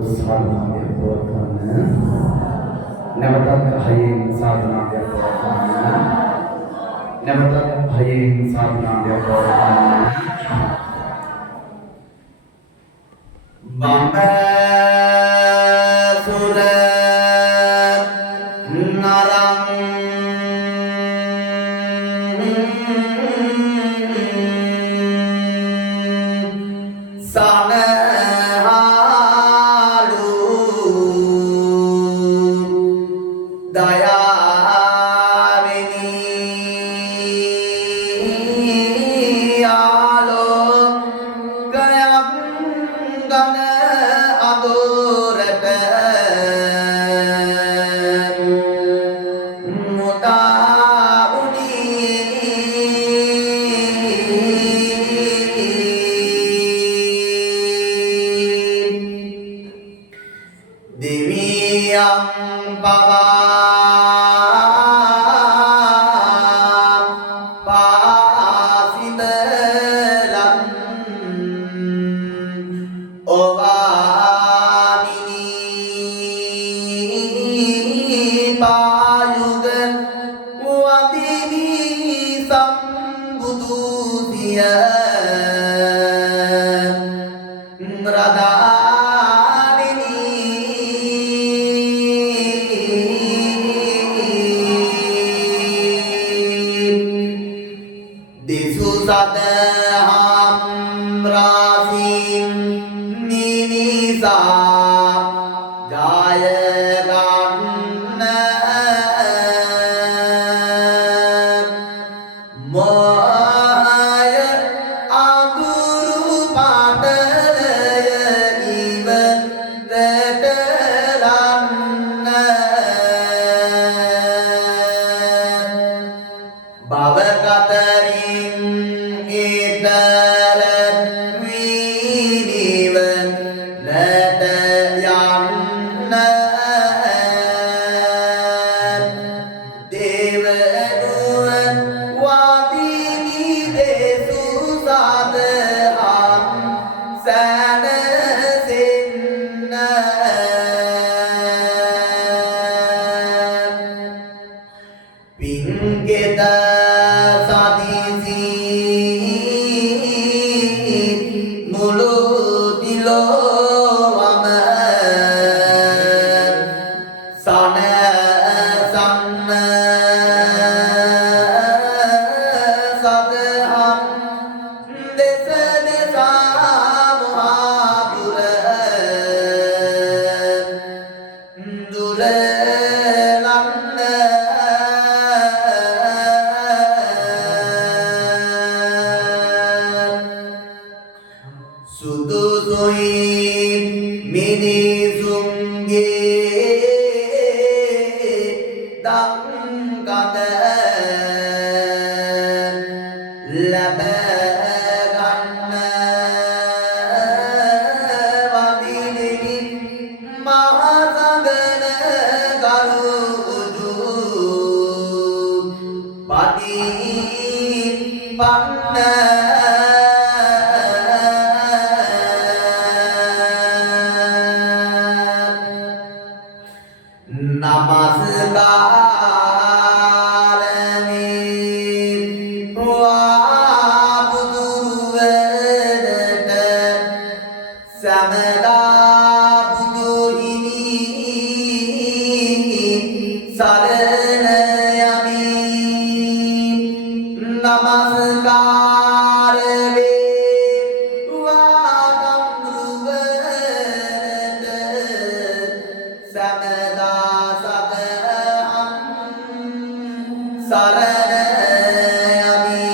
साधनाවේ පවත්වන්න නැවතත් හයෙන් සාධනාවේ පවත්වන්න නැවතත් හයෙන් සාධනාවේ පවත්වන්න බඹ සුර නරං සනහාලු දයාවෙනි ආලෝකයක් ගන අදෝරට මුදා දෙවියන් පවා පාසිඳලන් ඔවානිනී පායුග වදිනී සම්බුදු දිය රදා සදහම් රාසින් නිනිසා ජය ගන්න මොහය අඳුරු පාටලය ඉවතට ලන්න භවගතරින් ඉදර විනිවන් නට යන්න දේවනුව වාදිනී දේසු සාදහම් සැනසෙන්න පින්ගෙත මුළු දිලොවම සනසන්න සදහම් දෙස දෙසා මහාදුර දුරලන්න සුදුසුයි මිනිසුන්ගේ දංගත ලැබගන්න වදිනෙනි මහසගන ගරුදු පටි පන්න නමස්කාරමි පුදුරුවනට සමදා බුදුහිමි සරණ යමි නමස්කාර වේවා ගම්රුවනට සමදා සරණ යමි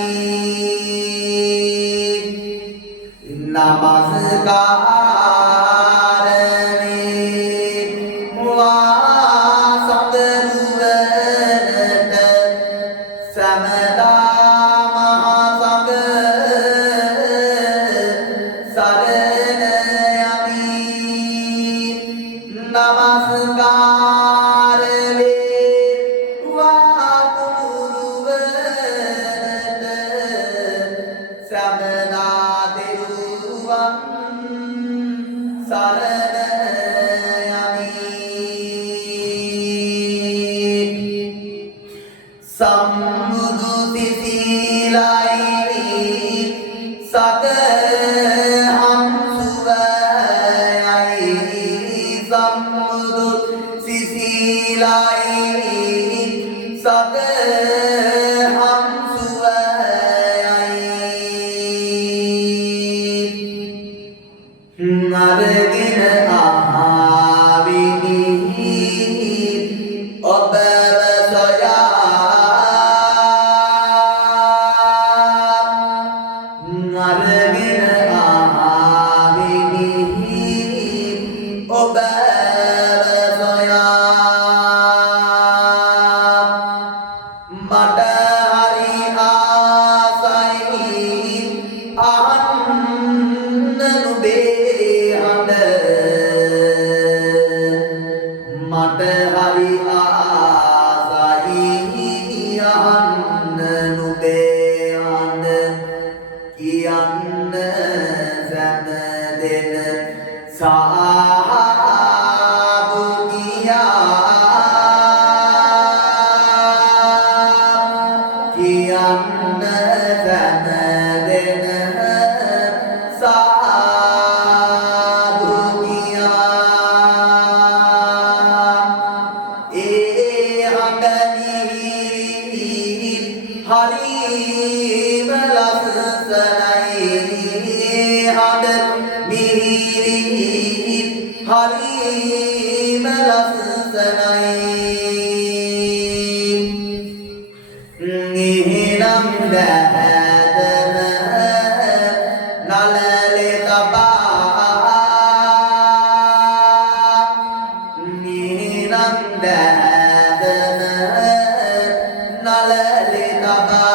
නමස්කාරමි වා සදරුවනට සමදා මහා සංඝ සරණ යමි නමස්කාර වේවා කුරුවනට සමදා දෙවියන් සරණ සම්මුදු සිසිලයි සදහම් සුවයයි අරගෙන ආවිනි ඔබව සොයා අරගෙන ආවිනි ඔබව සොයා මට හරි ආසයි අහන්න නුඹේ හඬ මට හරි ආසයි අහන්න නුඹේ හඬ කියන්න සැම දෙන සාදු කියන්න සැම දෙන සාදු ඒ හඬ හරිම ලස්සනයි හඬ මිහිරි හරිම ලස්සනයි නිහිනම් දැදම නලලේ තබා නිහිනම් දැදම නලලේ තබා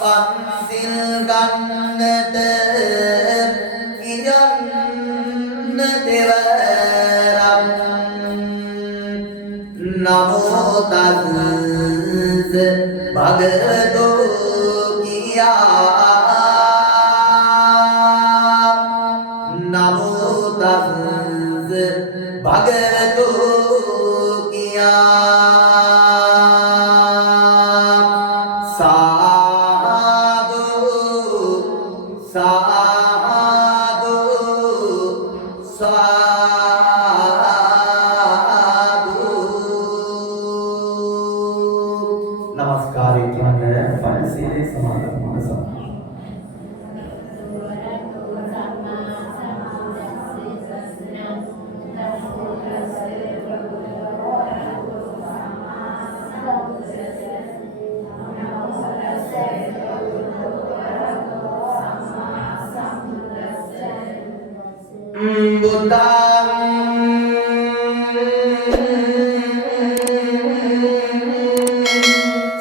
පන්සිල් ගන්නට කියන්න දෙවරම් නමෝ තස්ස භගවතෝ කියා නමෝ තස්ස භගවතෝ කියා සාදු සාදු සාදු නමස්කාරය කියන්නේ පරිසීලේ සමාදන් මානස Buddham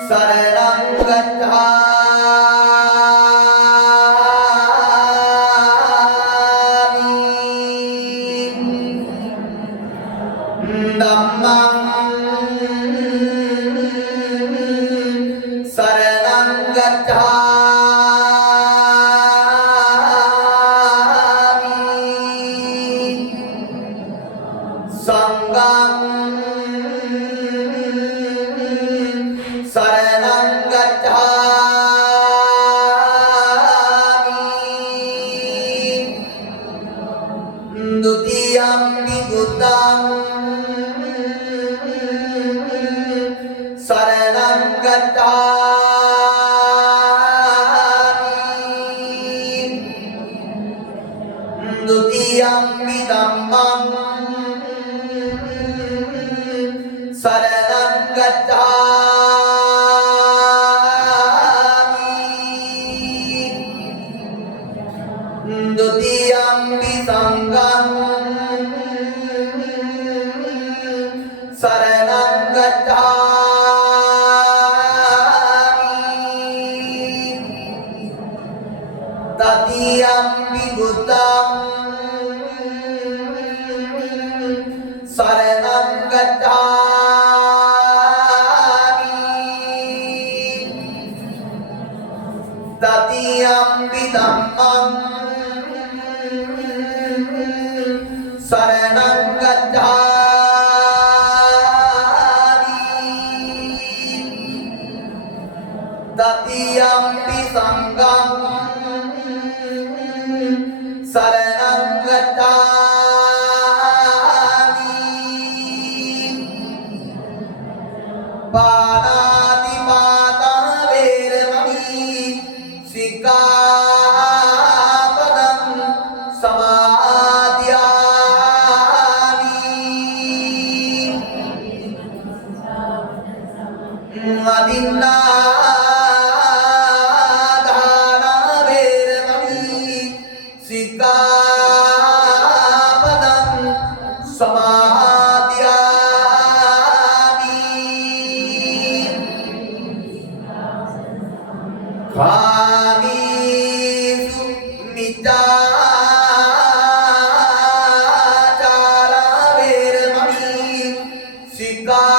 saranam gacchami dhammam saranam gacchami Sangham saranam gacchami Dutiyampi buddham saranam gacchami Dutiyampi dhammam saranam gacchami dutiyampi sangham saranam gacchami tatiyampi buddham saranam gacchami tatiyampi dhammam saranam gacchami tatiyampi sangham saranam gacchami පාණාතිපාතා වේරමණී සික්ඛාපදං සමාදියාමි අදින්නාදාන වේරමණී සික්ඛාපදං සමාදියාමි කාමීසු මිච්ඡාචාරා වේරමණී සික්ඛාපදං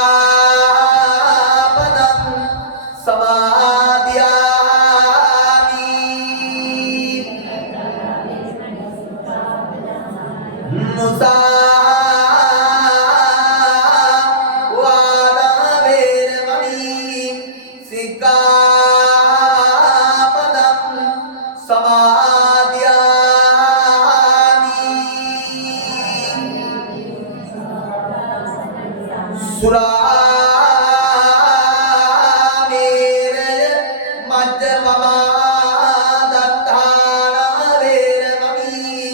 සමාදියාමි මුසාවාදා වේරමණී සික්ඛාපදං සමාදියාමි සුරාමේරය මජ්ජපමාදත්තාන වේරමණී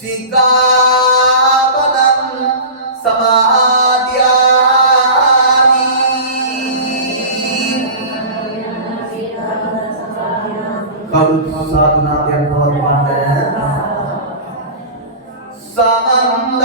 සික්ඛාපදං සමාදියාමි කවුරුත් සාධනාවෙන් පවත්වන්න සමන්ත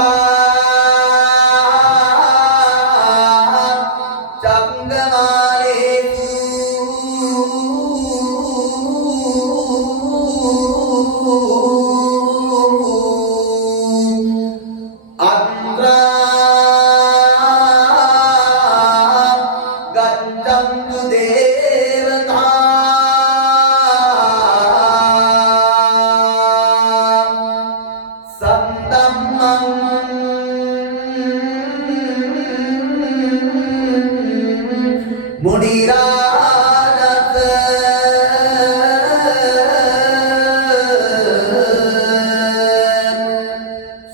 ගච්ඡන්තු දේවතා සම්දම්මං මුනිරාජත්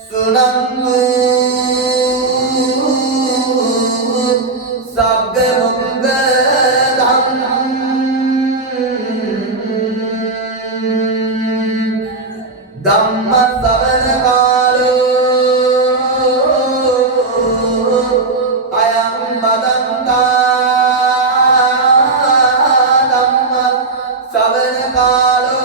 සුනන්තු සග්ග ධම්ම ශ්‍රවණ කාලෝ අයං බදන්තා ධම්ම ශ්‍රවණ කාලෝ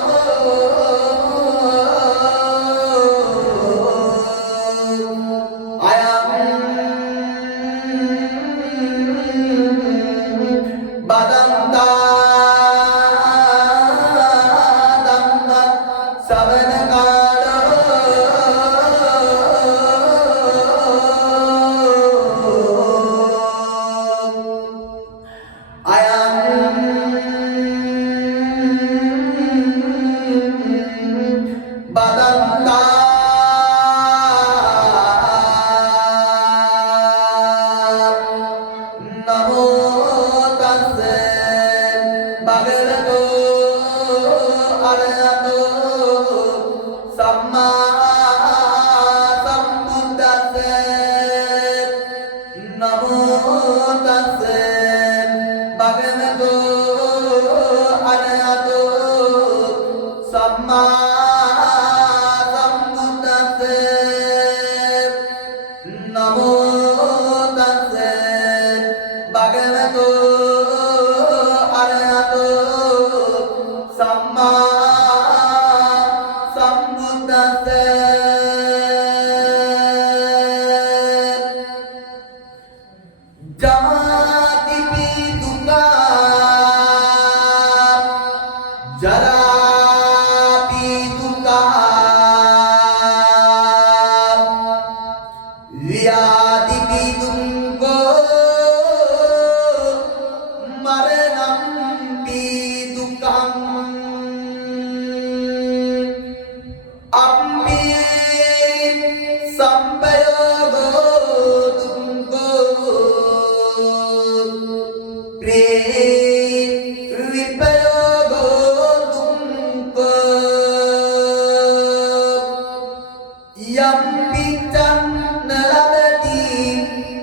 යම් පිටං නලබති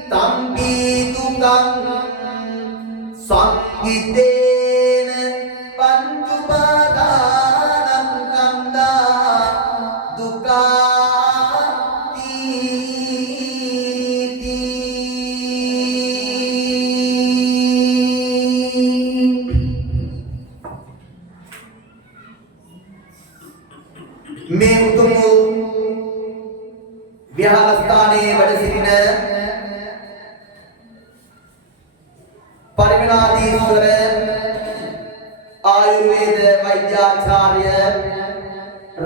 තම්පි දුකං සංගිතේන පංච උපාදානං කන්දා දුක්ඛාති මේ උතුම් විහාරස්ථානයේ වැඩ සිටින පරිමනාදීස්වර ආයුර්වේද වෛද්‍යාචාර්ය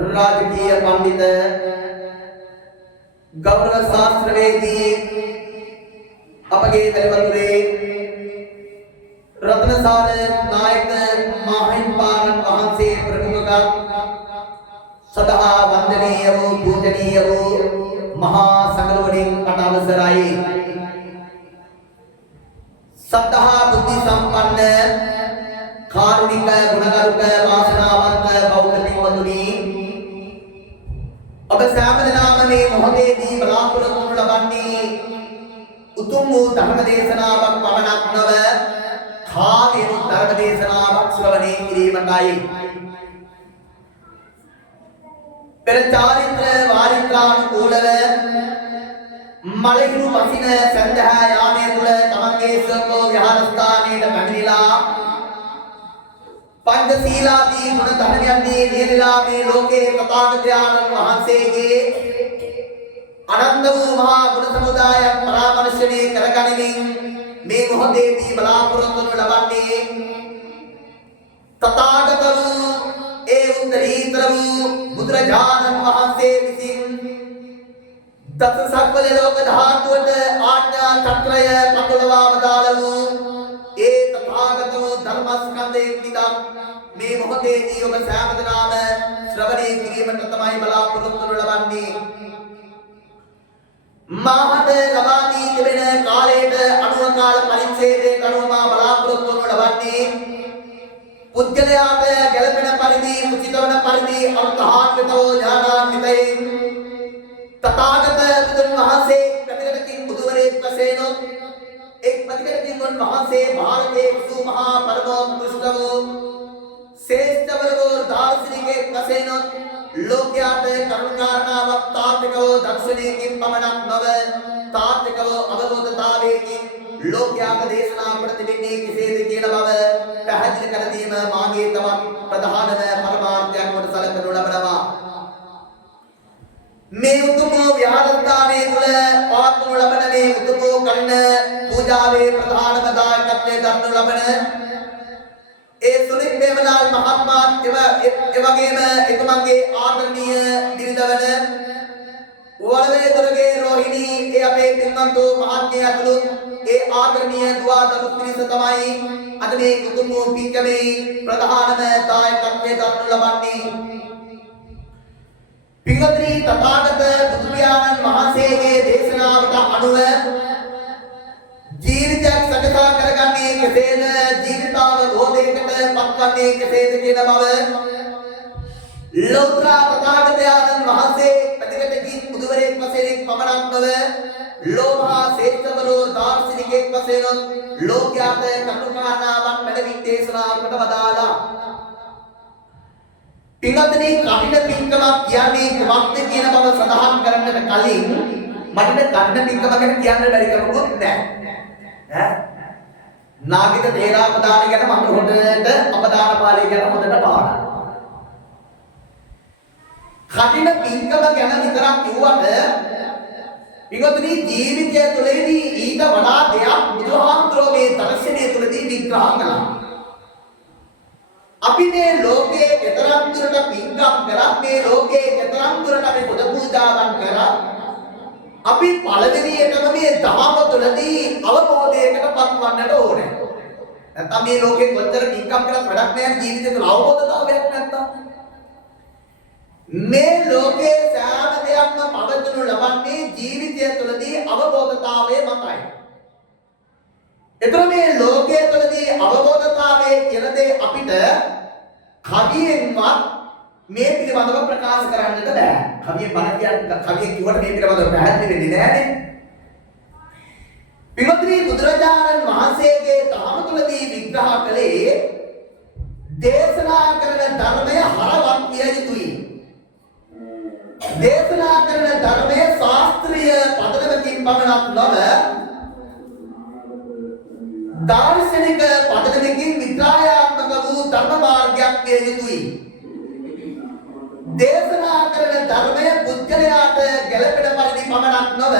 රාජකීය පඬිත ගෞරව ශාස්ත්‍රවේදී අපගේ වැලිවතුරේ රත්නසාර නායක මහින්පාණන් වහන්සේ ප්‍රමුඛ සදා වන්දනීය වූ පූජනීය වූ මහා සංඝරත්නයන් අටවසරයි සද්ධා බුද්ධි සම්පන්න කාරුණික ගුණගරුක වාසනාවන්ත බෞද්ධ පින්වතුනි ඔබ සෑම දිනම මේ මොහොතේදී බලාපොරොත්තු වනු ලබන්නේ උතුම් වූ ධර්ම දේශනාවක් පමණක් නොව කාර්යණු ධර්ම දේශනාවක් ශ්‍රවණය කිරීමටයි පෙර චාරිත්‍ර වාරිත්‍රානුකූලව මලහිරු වසින සන්දහා යාමේ තුල තමන්ගේ සර්වෝ විහාරස්ථානයේ පැමිණිලා පංචශීලාදී ගුණ ධර්මයන්හි නියැලලා මේ ලෝකේ තථාගතයන්න් වහන්සේගේ අනන්ත වූ මහා ගුණ සමුදායක් පරාමර්ශණය කරගනිමින් මේ මොහොතේදී බලාපොරොත්තු වනු ලබන්නේ තථාගත වූ ඒ උත්තරීතර වූ බුදුරජාණන් වහන්සේ විසින් දස සක්වල ලෝක ධාතුවට ආඥා චක්‍රය පතුලවා වදාළ වූ ඒ තථාගත වූ ධර්මස්කන්ධයෙන් විදක් මේ මොහොතේදී ඔබ සෑම දිනම ශ්‍රවණය කිරීමට තමයි බලාපොරොත්තු ලබන්නේ මාහත ලබා දී තිබෙන කාලයට අනුව කාල පරිච්ඡේදයට අනුව මා බලාපොරොත්තු ලබන්නේ පුද්ගලයාට ගැළපෙන පරිදි උචිත වන පරිදි අර්ථාන්විතව ඥානාන්විතයෙන් තථාගත බුදුන් වහන්සේ ප්‍රතිගතකින් බුදුවරයෙක් වශයෙන් එක් ප්‍රතිගතකින් වහන්සේ භාරතයේ සු මහා පරමෝත්කෘෂ්ඨ වූ ශ්‍රේෂ්ඨවර වූ දාර්ශනිකයෙක් වශයෙන් ලෝකයාට කරුණාකාරණාවක් තාත්විකව දර්ශනයකින් පමණක් නොව තාත්විකව අවබෝධතාවයකින් ලෝකයාට දේශනා කොට තිබෙන්නේ කෙසේද කියන බව පැහැදිලි කර දීම මාගේ තවත් ප්‍රධානම පරමාර්ථයක් කොට සැලකනු ලබනවා මේ උතුම් විහාරස්ථානයේ තුල පවත්වනු ලබන මේ උතුම් කර්ණ පූජාවේ ප්‍රධානම දායකත්වයේ දරනු ලබන ඒ සුනිල් වේමලාල් මහත්මයා එවැගේම එතුමන්ගේ ආදරණීය බිරිඳවන වලවේ දොරගේ රෝහිණී ඒ අපේ පින්වන්තෝ මහත්මිය ඇතුළු ඒ ආදරණීය දුවා දරු පිරිස තමයි අද මේ උතුම් පින්කමේ ප්‍රධානම දායකත්වයේ දරනු ලබන්නේ පින්වත්නි තථාගත බුදු පියාණන් වහන්සේගේ දේශනාවට අනුව ජීවිතයක් සකසා කරගන්නේ කෙසේද ජීවිතාවබෝධයකට පත්වන්නේ කෙසේද කියන බව ලෝතර තථාගතයන්න් වහන්සේ ප්‍රතිගතකින් බුදුවරයෙක් වශයෙන් පමණක් නොව ලෝභා ශ්‍රේෂ්ඨවරෝ දාර්ශනිකයෙක් වශයෙන් ලෝකයාට කරුණානාවක් වැඩමින් දේශනා කොට වදාලා පින්වත්නි කටින පින්කමක් කියන්නේ කුමක්ද කියන බව සඳහන් කරන්නට කලින් මට කටින පින්කම ගැන කියන්න බැරි කමකුත් නැහැ නාගික තේරාපදාන ගැන මම හොඳට අපදාන පාළිය ගැන හොඳට පාඩම් කටින පින්කම ගැන විතරක් කිව්වට පින්වත්නි ජීවිතය තුළදී ඊට වඩා දෙයක් බුදුහාමුදුරුවෝ මේ දර්ශනය තුළදී විග්‍රහ කළා අපි මේ ලෝකයේ කතරම් දුරට පින්කම් කරත් මේ ලෝකයේ කතරම් දුරට අපි බුදු පූජාවන් කරත් අපි පළවෙනියටම මේ ධර්ම තුළදී අවබෝධයකට පත්වන්නට ඕනේ. නැත්නම් මේ ලෝකේ කොච්චර පින්කම් කරත් වැඩක් නැහැ ජීවිතේ තුළ අවබෝධතාවයක් නැත්තම්. මේ ලෝකයේ සෑම දෙයක්ම පවත්වනු ලබන්නේ ජීවිතය තුළදී අවබෝධතාවය මතයි. එතකොට මේ ලෝකයේ තුළදී අවබෝධතාවයේ කියන දේ අපිට කඩියෙන්වත් මේ පිළිබඳව ප්‍රකාශ කරන්නට බෑ. කවිය බණ කියන්නේ කවිය කිව්වට මේ පිළිබඳව පැහැදිලි වෙන්නේ නෑනේ. පින්වත්නි බුදුරජාණන් වහන්සේගේ ධර්ම තුලදී විග්‍රහ කළේ දේශනා කරන ධර්මය හරවත් විය යුතුයි. දේශනා කරන ධර්මයේ ශාස්ත්‍රීය පදනමකින් පමණක් නොව දාර්ශනික පදනමකින් විද්‍යාත්මක වූ ධර්ම මාර්ගයක් විය යුතුයි. දේශනා කරන ධර්මය පුද්ගලයාට ගැළපෙන පරිදි පමණක් නොව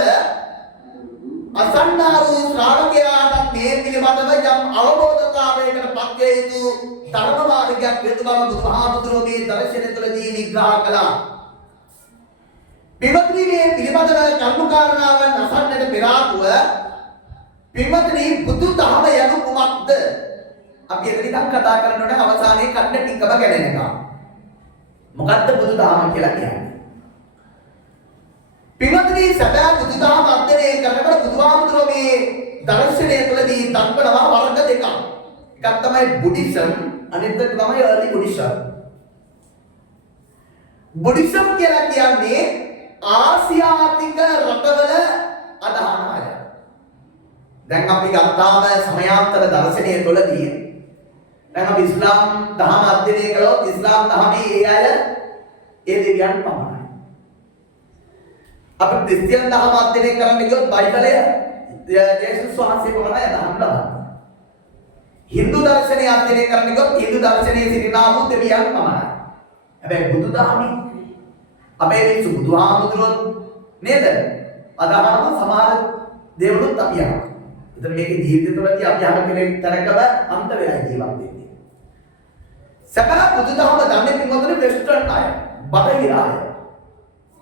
අසන්නා වූ ශ්‍රාවකයාට මේ පිළිබඳව යම් අවබෝධතාවයකට පත් වේ යුතු ධර්ම මාර්ගයක් වේද බව බුදුහාමුදුරුවෝ මේ දර්ශනය තුළදී විග්‍රහ කළා. පින්වත්නි මේ පිළිබඳව කරුණාකාරණාවන් අසන්නට පෙර ආතුව පින්වත්නි බුදු දහම යනු කුමක්ද? අපි එතන ඉඳන් කතා කරනකොට අවසානයේ කන්න ටිකම ගැලෙන එක. මොකද්ද බුදු දහම කියලා කියන්නේ? පින්වත්නි සැබෑ බුදු දහම අධ්‍යයනය කරනකොට බුදුහාමුදුරුවෝ මේ දර්ශනය තුළදී දක්වනවා වර්ග දෙකක්. එකක් තමයි බුද්දිසම්, අනිත් එක තමයි early බුද්දිසම්. බුද්දිසම් කියලා කියන්නේ ආසියාතික රටවල අදහන අය. දැන් අපි ගත්තාම සමයාන්තර දර්ශනය තුළදී දැන් අපි ඉස්ලාම් දහම අධ්‍යයනය කළොත් ඉස්ලාම් දහමේ ඒ අය ඒ දෙවියන් පමණයි. අපි ක්‍රිස්තියානි දහම අධ්‍යයනය කරන්න ගියොත් බයිබලය යේසුස් වහන්සේ පමණයි අදහන් ලබන්නේ. හින්දු දර්ශනය අධ්‍යයනය කරන්න ගියොත් හින්දු දර්ශනයේ සිටිනා වූ දෙවියන් පමණයි. හැබැයි බුදු දහමේ අපේ මිනිස්සු බුදුහාමුදුරුවෝ නේද? අදහනම සමහර දේවලුත් අපි අහනවා. ඒතර මේකේ ජීවිතය තුළදී අපි අහන කෙනෙක් තරකව අන්ත වෙලා ජීවත් වෙන්නේ. සැබෑ බුදුදහම දන්නේ පින්වතුනි වෙස්ටර්න් අය, බටහිර අය.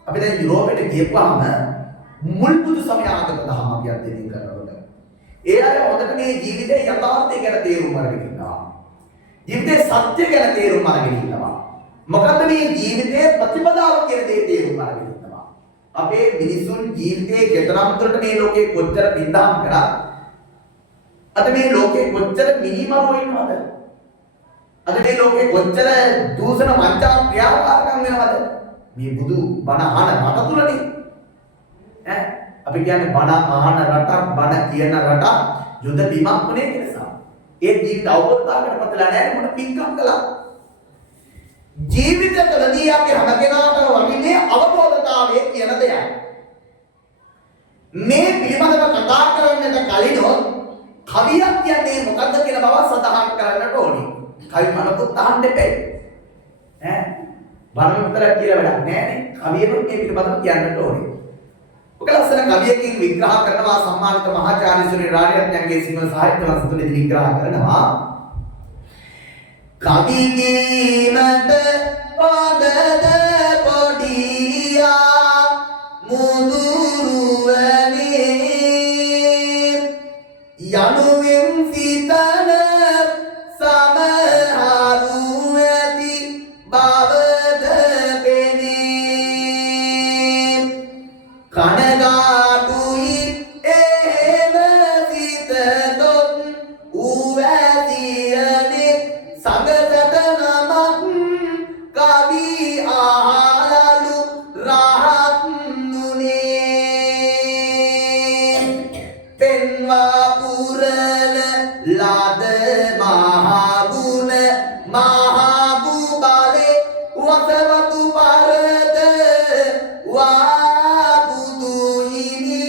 අපි දැන් යුරෝපෙට ගියපුවාම මුල් බුදු සමය ආගම දහම අපි අධ්‍යයනය කරනකොට ඒ අය හොඳට මේ ජීවිතයේ යථාර්ථය ගැන තේරුම් අරගෙන ඉන්නවා. ජීවිතයේ සත්‍ය ගැන තේරුම් අරගෙන ඉන්නවා. මොකද මේ ජීවිතයේ ප්‍රතිපදාව කියන දේ තේරුම් අරගෙන ඉන්නවා. අපේ මිනිසුන් ජීවිතයේ කෙතරම් දුරට මේ ලෝකේ කොච්චර පින්දම් කරා අද මේ ලෝකේ කොච්චර මිනිමරෝ ඉන්නවද? අද මේ ලෝකේ කොච්චර දූෂණ වංචා ක්‍රියාකාරකම් වෙනවද? මේ බුදු බණ අහන රට තුලනේ. අපි කියන්නේ බණ අහන රටක්, බණ කියන රටක් යුද බිමක් වුණේ නිසා. ඒ ජීවිත අවබෝධතාවකට පතලා නැහැ මොන පින්කම් කළා. ජීවිතවලදී අපි හැම කෙනාටම වටින්නේ අවබෝධතාවය කියන දෙයයි. මේ පිළිබඳව කතා කරන්නට කලින් කවියක් කියන්නේ මොකද්ද කියන බව සඳහන් කරන්නට ඕනේ. කවි මනකුත් අහන්න දෙපැයි. බණ විතර කියලා වැඩක් නැහැ නේ. කවියෙම මේ පිළිබඳව කියන්නට ඕනේ. ඔක ලස්සන කවියකින් විග්‍රහ කරනවා සම්මානිත මහාචාර්ය සුනිල් රාජරත්නගේ සිංහල සාහිත්‍ය වංශතුලදී විග්‍රහ කරනවා. කවි කීමට පදද පොඩියා මුදුරුවනේ යනුවෙන් සිතන සමහරු ඇති බවද පෙනේ කනගාටුයි එහෙම සිතතොත් ඌවැදියනේ සගතට නමක් කවි ආලලු රහත් නුනේ පෙන්වා පුරන ලද මහගුණ මහගු බලේ වසවතු පරද වාබුදු හිමි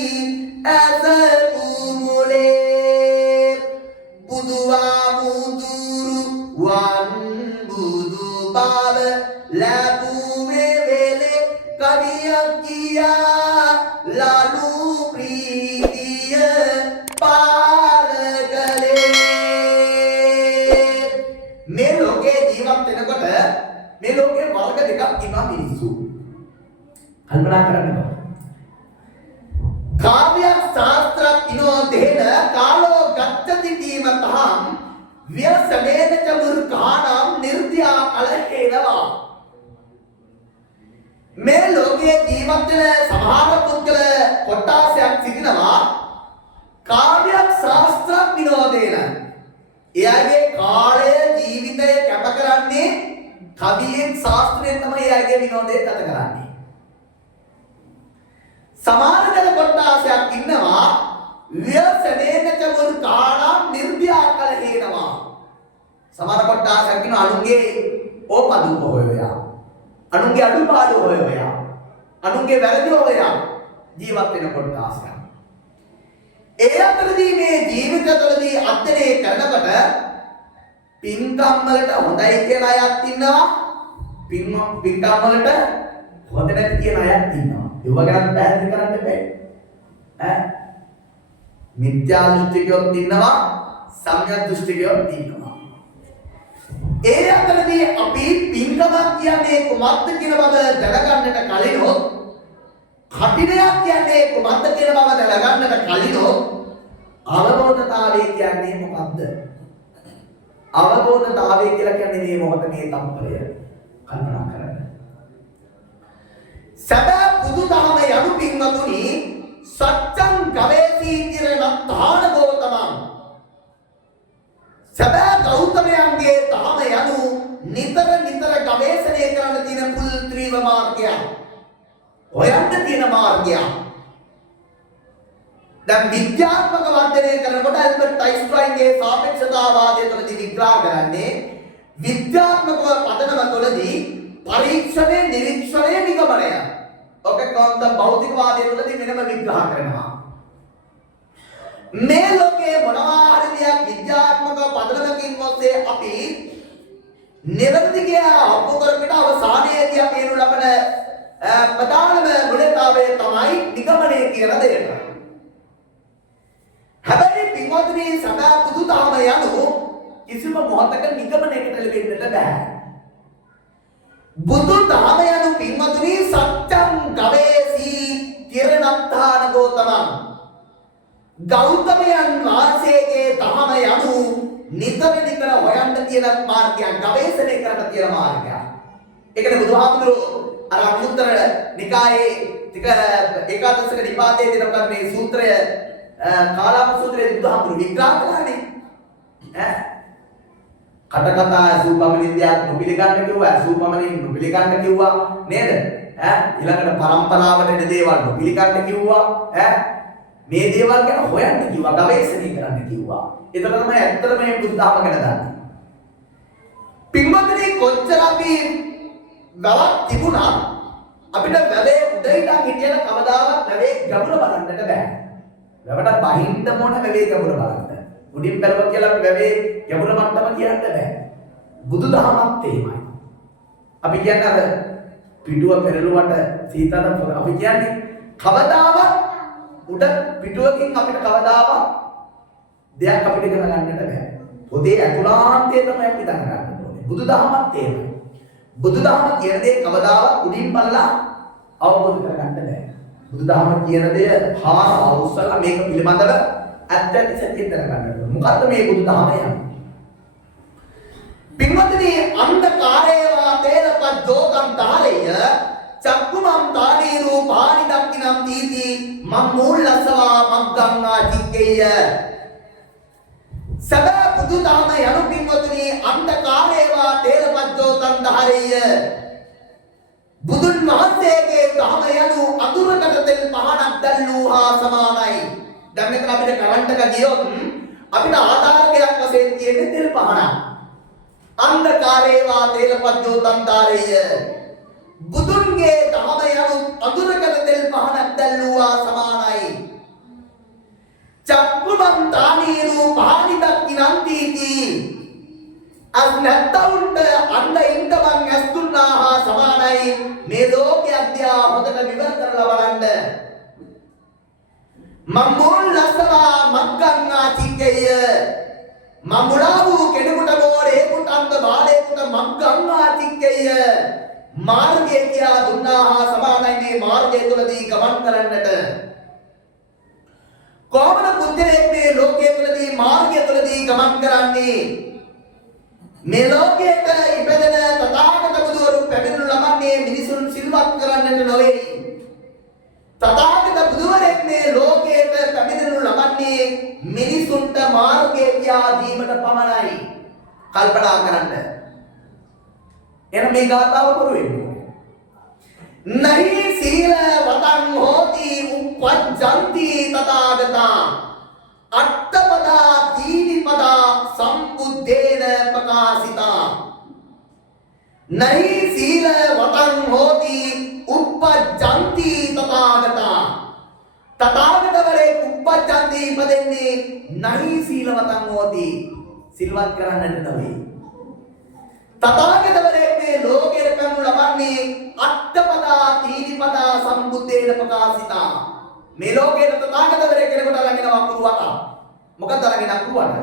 ඇස කුමුලේ බුදුවා මුදුරු වන් බුදු බව ලැබුවේ වෙලේ කවියක් කියා ලලු ප්‍රීතිය පාලකලේ මේ ලෝකේ ජීවත් වෙනකොට මේ ලෝකේ වර්ග දෙකක් ඉන්නවා මිනිස්සු. කල්පනා කරන්න. කාව්‍ය ශාස්ත්‍ර විනෝදේන කාලෝ ගච්ඡති තීමතහං ව්‍යසනේන ච මුර්ඛාණං නිර්ත්‍යා කලහේනවා. මේ ලෝකයේ ජීවත් වෙන සමහර පුද්ගල කොටාසයක් සිටිනවා කාව්‍ය ශාස්ත්‍ර විනෝදේන. එයාගේ කාලය ජීවිතය කැප කරන්නේ කවියෙන් ශාස්ත්‍රයෙන් තමයි ආයේ විනෝදේ ගත කරන්නේ. සමාන ජන කොටාසයක් ඉන්නවා ව්‍යසනේනච මුර්කාණං නිර්භ්‍යා කලහේනවා. සමාන කොටාසයක් ඉන්න අනුන්ගේ ඕපදූප හොයෝයා. අනුන්ගේ අඩුපාඩු හොයෝයා. අනුන්ගේ වැරදි හොයෝයා ජීවත් වෙන කොටාසයක්. ඒ අතරදී මේ ජීවිත තුළදී අධ්‍යයනය කරනකොට පින්කම් වලට හොඳයි කියලා අයත් ඉන්නවා. පින්කම් වලට හොඳ නැති කියන අයත් ඉන්නවා. ඒව ගැන පැහැදිලි කරන්න බෑ. මිත්‍යා දෘෂ්ටිකයොත් ඉන්නවා, සම්‍යක් දෘෂ්ටිකයොත් ඉන්නවා. ඒ අතරදී අපි පින්කමක් කියන්නේ කොහොමද කියන බව දැනගන්නට කලින් කටිනයක් කියන්නේ කොහොමද කියන බව දැනගන්නට කලින් අවබෝධතාවය කියන්නේ මොකක්ද? අවබෝධතාවය කියලා කියන්නේ මේ මොහොත මේ තත්පරය කල්පනා කරන්න. සබා බුදුදහම යනු පින්වතුනි සත්‍යං ගවේෂී තිරණත්තාන ගෞතමං. සබා ගෞතමයන්ගේ ධම යනු නිතර ගවේෂණය කරන්න තියෙන පුල් ත්‍රිව මාර්ගය. හොයන්න තියෙන මාර්ගය. දැන් විද්‍යාත්මක වර්ධනය කරනකොට ඇල්බර්ට් අයින්ස්ටයින්ගේ සාපේක්ෂතාවාදය තුළදී විග්‍රහ කරන්නේ විද්‍යාත්මකව පදනම තුළදී පරීක්ෂණය, නිරීක්ෂණය, නිගමනය. ඔක ක්වාන්ටම් භෞතිකවාදය තුළදී වෙනම විග්‍රහ කරනවා. මේ ලෝකයේ මොනවා හරි දෙයක් විද්‍යාත්මක පදනමකින් ඔස්සේ අපි නිවැරදි කියලා ඔප්පු කරගෙන අවසානයේදී අපි එනු ලබන ප්‍රධානම මුලතාවය තමයි නිගමනය කියන දෙයට. හැබැයි පින්වත්නි සදා බුදුදහම යනු කිසිම මොහොතක නිගමනයකට ලැබෙන්නට බෑ. බුදුදහම යනු පින්වත්නි සත්‍යං ගවේෂී තිරණත්තාන ගෞතමං. ගෞතමයන් වහන්සේගේ ධම යනු නිතර හොයන්න තියෙන මාර්ගයක්, ගවේෂණය කරන්න තියෙන මාර්ගයක්. ඒකනේ බුදුහාමුදුරුවෝ අර අනුත්තර නිකායේ ටික ඒකාදශක නිපාතයේ තියෙන මේ සූත්‍රය කාලාම සූත්‍රයේ බුදුහාමුදුරුවෝ විග්‍රහ කළානේ. කටකතා සූපමනින්දයක් නොපිළිගන්න කිව්වා, සූපමනින් නොපිළිගන්න කිව්වා නේද? ඊළඟට පරම්පරාවට එන දේවල් නොපිළිගන්න කිව්වා. මේ දේවල් ගැන හොයන්න කිව්වා, ගවේෂණය කරන්න කිව්වා. ඒක තමයි ඇත්තටම මේ බුදුදහම ගැන දන්නේ. පින්වත්නි කොච්චර අපි වැවක් තිබුණා අපිට වැවේ උඩින් හිටියන කවදාවත් වැවේ ගැඹුර බලන්නට බෑ. වැවට බහින්න මොන වැවේ ගැඹුර බලන්න. උඩින් බැලුවා කියලා වැවේ ගැඹුර මට්ටම කියන්න බෑ. බුදුදහමත් එහෙමයි. අපි කියන්නේ අර පිටුව පෙරළුවට සීතල අපි කියන්නේ කවදාවත් උඩ පිටුවකින් අපිට කවදාවත් දෙයක් අපිට ඉගෙන ගන්නට බෑ. පොතේ අතුලාන්තය තමයි අපි දැනගන්න ඕනේ. බුදුදහමත් එහෙමයි. බුදුදහම කියන දේ කවදාවත් උඩින් බලලා අවබෝධ කරගන්න බෑ. බුදුදහම කියන දේ හාර අවශ්‍යලා මේක පිළිබඳව ඇත්තටම සත්‍ය දැනගන්න ඕනේ. මොකද්ද මේ බුදුදහම යන්නේ? පින්වත්නි අන්ධකාරේවා තේරපද්දෝකම් තාලය චක්කුමම් තානී රූපානි දක්ඛිනම් තීති මම්මූලසවා මග්ගංගා චික්කේය. සදා බුදුදහම යනු පින්වත්නි අන්ධකාරේවා තේරපද්දෝකම් තාලය බුදුන් වහන්සේගේ ධම යනු අඳුරකට තෙල් පහනක් දැල්ලූහා සමානයි. දැන් මෙතන අපිට කරන්ට් එක ගියොත් අපිට ආධාරකයක් වශයෙන් තියෙන්නේ තෙල් පහනක්. අන්ධකාරේවා තේලපද්දෝතං තාරේය බුදුන්ගේ ධම යනු අඳුරකට තෙල් පහනක් දැල්ලුවා සමානයි. චක්කුමං තානීරු පානි දක්ඛිනන්තිති අස් නැත්තවුන්ට අන්න ඉන්දවන් ඇස් දුන්නාහා සමානයි. මේ ලෝකයේ අධ්‍යා හොදට විවර කරලා බලන්න. මම්මුල් ලස්සවා මග්ගංගා චික්කේය මම්මුලා වූ කෙනෙකුට ගෝරේකුට අන්ත බාලේකුට මග්ගංගා චික්කේය මාර්ගය කියා දුන්නාහා සමානයි. මේ මාර්ගය තුලදී ගමන් කරන්නට කොහොමද බුද්ධලේ මේ ලෝකයේ තුලදී මාර්ගය තුලදී ගමන් කරන්නේ? මේ ලෝකයට ඉපදෙන තථාගත බුදුවරු පැමිණෙනු ලබන්නේ මිනිසුන් සිල්වත් කරන්නට නොවේ. තථාගත බුදුවරයෙක් මේ ලෝකයට පැමිණෙනු ලබන්නේ මිනිසුන්ට මාර්ගය කියා දීමට පමණයි. කල්පනා කරන්න. එහෙනම් මේ ගාථාව කරු වෙන්නේ. නහි සීල වතං හෝති උප්පජ්ජಂತಿ තථාගතා අට්ඨපදා දීනිපදා සම්බුද්දේන ප්‍රකාශිතා. නහි සීල වතං හෝති උප්පජ්ජಂತಿ තථාගතා. තථාගතවරේ උප්පජ්ජಂತಿ ඉපදෙන්නේ නහි සීල වතං හෝති සිල්වත් කරන්නට නෙවෙයි. තථාගතවරේ මේ ලෝකයට කරනු ලබන්නේ අට්ඨපදා දීනිපදා සම්බුද්දේන ප්‍රකාශිතා. මේ ලෝකයට තථාගතවරේ කෙනෙකුට ළඟිනවා පුරුවට. මොකක්ද ළඟිනා පුරුවට?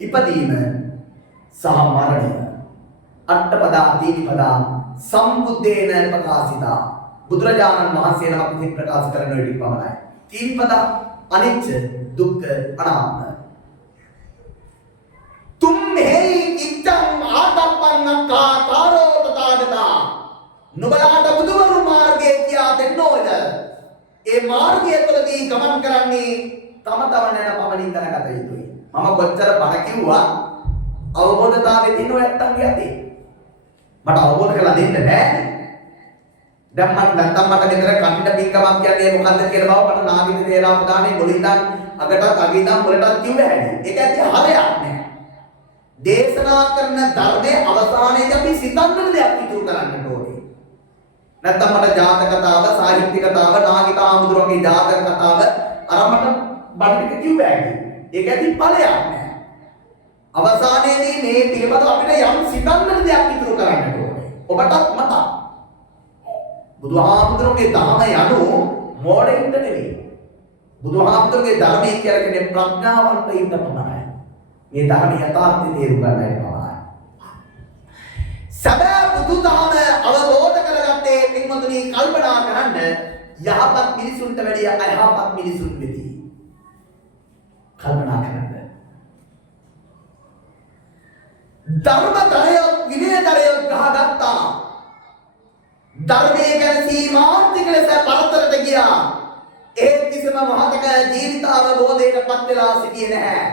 ඉපදීම සහ මරණය. අට්ඨපදා දීනිපදා සම්බුද්දේන ප්‍රකාශිතා. බුදුරජාණන් වහන්සේ නමක් විසින් ප්‍රකාශ කරන විදිහ පමණයි. දීනිපදා අනිච්ච දුක්ඛ අනාත්ම. තුම්හෙයි ඉච්ඡං ආතප්පන්නක්ඛා තාරෝ තථාගතා. නුඹලාට බුදුවරු මාර්ගය කියා දෙන්නෝද? ඒ මාර්ගය තුළදී ගමන් කරන්නේ තම යන පමණින් දැනගත යුතුයි. මම කොච්චර බණ කිව්වා අවබෝධතාවයේ තියෙන ඔයත්තන්ගේ අතේ. මට අවබෝධ කරලා දෙන්න බෑනේ. දැන් මම නැත්තම් මට ගෙදර කටිට පින්කමක් කියන්නේ මොකද්ද කියලා බව මට නාගින තේරා පුදානේ මුලින්ම අගටත් අගින්නම් මුලටත් කිව්ව හැටි. ඒක ඇත්තේ හරයක් නෑ. දේශනා කරන ධර්මයේ අවසානයේදී අපි සිතන්න දෙයක් ඉතුරු කරන්න ඕනේ. නැත්තම් මට ජාතක කතාව, සාහිත්‍ය කතාව, නාගික ආමුදුරගේ ජාතක කතාව අර මට බඩට කිව්ව හැටි. ඒක ඇති ඵලයක් නෑ. අවසානයේදී මේ පිළිබඳව අපිට යම් සිතන්න දෙයක් ඉතුරු කරන්න ඕනේ. ඔබටත් මට බුදුහාමුදුරගේ ධර්ම යනු මෝඩෙන්ට නෙවෙයි. බුදුහාමුදුරගේ ධර්මයේ කියන්නේ ප්‍රඥාවන්ත ඉන්න පමණයි. මේ ධර්ම යථාර්ථය තේරුම් ගන්නයි පමණයි. සබෑ බුදුදහම අවබෝධ කරගත්තේ පින්වතුනි කල්පනා කරන්න යහපත් මිනිසුන්ට වැඩිය අයහපත් මිනිසුන් වෙති. කල්පනා කරන්න. ධර්මතරය විනයතරය ගහගත්තා. ධර්මයේ ගැන සීමාන්තික ලෙස පරතරට ගියා. ඒ කිසිම මහතක ජීවිතාවබෝධයට පත් වෙලා සිටියේ නැහැ.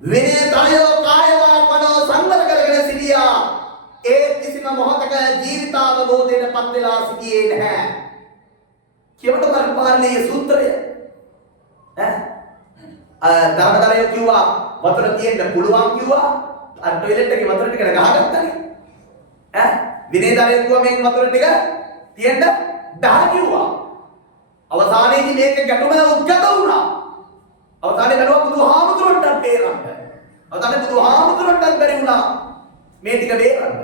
විනයතරය කායවාපනෝ සංවර කරගෙන සිටියා. ඒ කිසිම මොහතක ජීවිතාවබෝධයට පත් වෙලා සිටියේ නැහැ. කියවට පරිපාලනීය සූත්‍රය ධර්මතරය කිව්වා වතුර තියෙන්න පුළුවන් කිව්වා. අර ටොයිලට් එකේ වතුර ටික ගහගත්තනේ. විනයතරය කිව්වා මේක වතුර ටික තියෙන්න බෑ කිව්වා. අවසානයේදී මේක ගැටුම උද්ගත වුණා. අවසානයේ බැලුවා බුදුහාමුදුරන්ට බේරන්න. අවසානයේ බුදුහාමුදුරන්ට බැරි වුණා මේ ටික බේරන්න.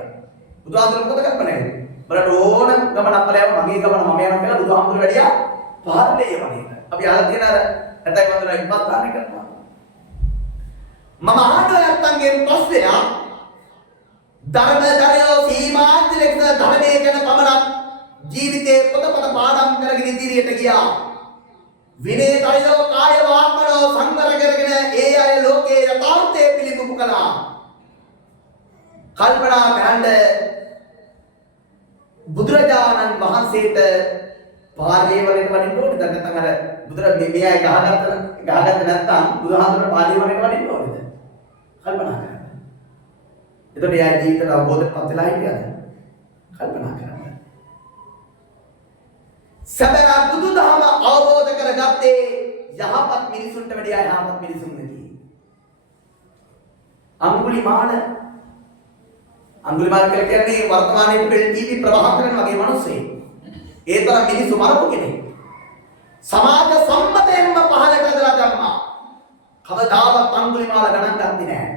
බුදුහාමුදුරන් මොකද කරන්නේ? බලන්න ඕන ගමනක් කළා මගේ ගමන මම යනවා කියලා බුදුහාමුදුර වැඩියා පාරලේ යවන්නේ. අපි අහලා තියෙන අර නැතයි වන්දනා ඉපත් ගන්න කරනවා. මම අහනවා නැත්තන්ගේ ප්‍රශ්නය ධර්මතරයෝ සීමාන්ත ලෙස ධර්මයේ ගැන පමණක් ජීවිතේ පොතපත පාඩම් කරගෙන ඉදිරියට ගියා. විනයතරයෝ කාය වාක්මනෝ සංවර කරගෙන ඒ අය ලෝකේ යථාර්ථය පිළිබිඹු කළා. කල්පනා කරන්න බුදුරජාණන් වහන්සේට පාරේ වලට වඩින්න ඕනේ. දැන් නැත්නම් අර බුදුරජාණන් මේ අය ගහගත්ත නැත්නම් බුදුහාමුදුරන් පාරේ වලට වඩින්න ඕනේද? කල්පනා කරන්න. එතකොට යා ජීවිතය අවබෝධපත් වෙලා හිටියද? කල්පනා කරන්න. සැබෑ බුදුදහම අවබෝධ කරගත්තේ යහපත් මිනිසුන්ට වැඩිය යහපත් මිනිසුන් නෙකී. අඟුලිමාල කියලා කියන්නේ වර්තමානයේ පෙළ ටීවී ප්‍රවාහකරන වගේ මිනිස්සෙක්. ඒ තරම් මිනිස්සු මරපු කෙනෙක්. සමාජ සම්මතයෙන්ම පහලට ඇදලා දැම්මා. කවදාවත් අඟුලිමාල ගණන් ගත්තේ නැහැ.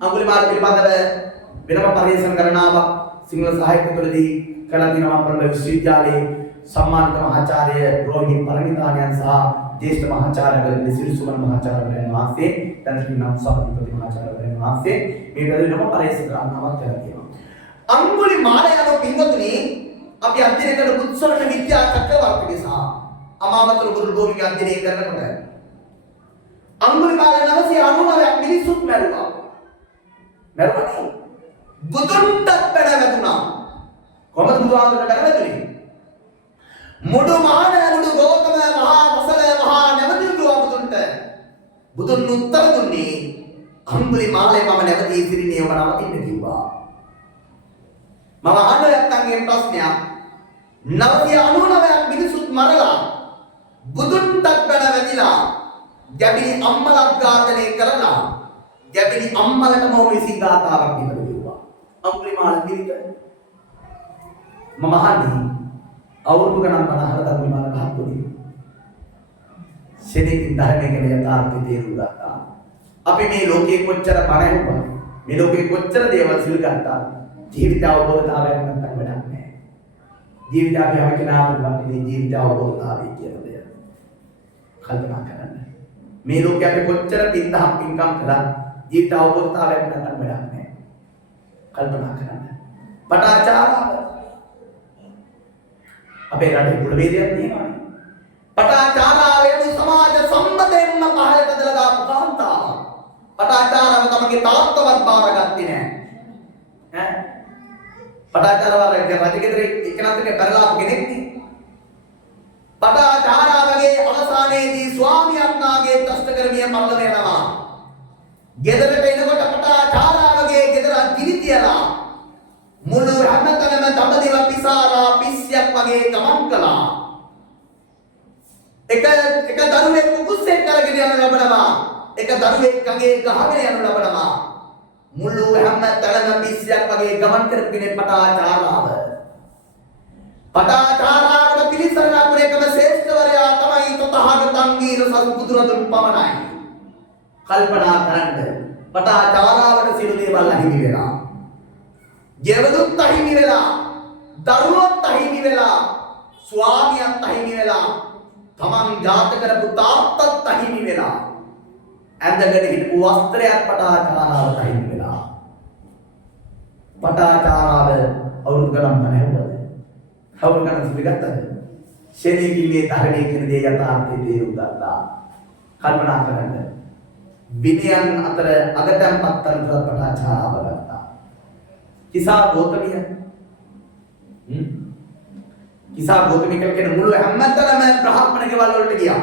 අඟුලිමාල පිළිබඳව වෙනම පරිශන කරනාවක් සිංහල සාහිත්‍ය තුළදී කළා දිනවා අපේ විශ්වවිද්‍යාලයේ සම්මානිත මහාචාර්ය රෝහිත් පරණිතාණන් සහ ජ්‍යෙෂ්ඨ මහාචාර්යවරුන් සිරිසුමන මහාචාර්යවරුන් වහන්සේ දැන් නම් සභාපති මහාචාර්යවරුන් වහන්සේ මේ බැලුවම පරිශන කරනාවක් කළා තියෙනවා. අඟුලිමාල යන පින්වතුනි අපි අධ්‍යයනය කරන බුද්ධසරණ විද්‍යා චක්‍රවර්තිගේ සහ අමාවතර බුදු භූමික අධ්‍යයනය කරනකොට අඟුලිමාල 999ක් මිනිසුත් මැරුවා. මැරුණා බුදුන්ට බැලවැදුනා. කොහොමද බුදුහාමුදුරට බැලවැදුනේ? මුඩු මාන මුඩු ගෝතම මහා වසල මහා නැවතුණු බුදුන්ට බුදුන් උත්තර දුන්නේ අඟුලිමාලේ මම නැවතී සිටින්නේ ඔබ නවතින්න කිව්වා. මම අහන්න නැත්නම් මේ ප්‍රශ්නයක් 999ක් මිනිසුත් මරලා බුදුන්ටත් බැන වැදිලා ගැබිලි අම්මලක් ඝාතනය කරලා ගැබිලි අම්මලටම ඔය ගාතාවක් කියලා කිව්වා. අඟුලිමාල පිළිත මම අහන්නේ අවුරුදු ගණන් 50 අඟුලිමාල මහත්තුනි ශෙනෙකින් ධර්මයේ කියන යථාර්ථය තේරුම් ගත්තා. අපි මේ ලෝකේ කොච්චර බණ ඇහුවා මේ ලෝකේ කොච්චර දේවල් සිල් ගත්තා ජීවිත අවබෝධතාවයක් නැත්නම් වැඩක් නැහැ. ජීවිතය අපි හැම කෙනාම වටේ ජීවිත අවබෝධතාවය කියන දේ කල්පනා කරන්න. මේ ලෝකේ අපි කොච්චර පින්දහම් පින්කම් කළා ජීවිත අවබෝධතාවයක් නැත්නම් වැඩක් නැහැ. කල්පනා කරන්න. පටාචාරාව අපේ රටේ කුල වේදයක් තියෙනවානේ. පටාචාරාවේදී සමාජ සම්මතයෙන්ම පහළට දාලා දාපු කාන්තාව. පටාචාරාව තමගේ තාත්තවත් බාරගත්තේ නැහැ. පටාචාරාව රජගෙදරේ එක්කෙනෙක්ගේ පෙරලාපු කෙනෙක් නේ. පටාචාරාවගේ අවසානයේදී ස්වාමියාගේ දෂ්ට කරමිය මරණ වෙනවා. ගෙදරට එනකොට පටාචාරාවගේ ගෙදර ගිනි තියලා මුළු හැමතැනම දඹදිව පිසාරා පිස්සියක් වගේ ගමන් කළා. එක දරුවෙක් කුකුස්සෙක් කරගෙන යනු ලබනවා. එක දරුවෙක් ගඟේ ගහගෙන යනු ලබනවා. මුළු හැමතැනම පිස්සියක් වගේ ගමන් කරගෙන පටාචාරාව. පටාචාරාවට පිළිසරණ අපේකම ශ්‍රේෂ්ඨවරයා තමයි තථාගතයන් වීර සත්බුදුරදුන් පමණයි. කල්පනා කරන්න. පටාචාරාවට සියලු දේවල් අහිමි වෙලා. ගෙවදුත් අහිමි වෙලා. දරුවොත් අහිමි වෙලා. ස්වාමියාත් අහිමි වෙලා. තමන් ජාත කරපු තාත්තත් අහිමි වෙලා. ඇඳගෙන හිටපු වස්ත්‍රයක් පටාචාරාවට අහිමි වෙලා. පටාචාරාව අවුරුදු ගණන් නැහැවද? අවුරුදු ගණන් සිවිගත්තද? ශරීරයේ මේ ධර්මයේ කියන දේ යථාර්ථය තේරුම් ගත්තා. කල්පනා කරන්න. විනයන් අතර අගටම් පත්තර පටාචාරාව ගත්තා. කිසා ගෝතමිය කිසා ගෝතමිය කියන මුළු හැමතැනම බ්‍රාහ්මණ ගෙවල් වලට ගියා.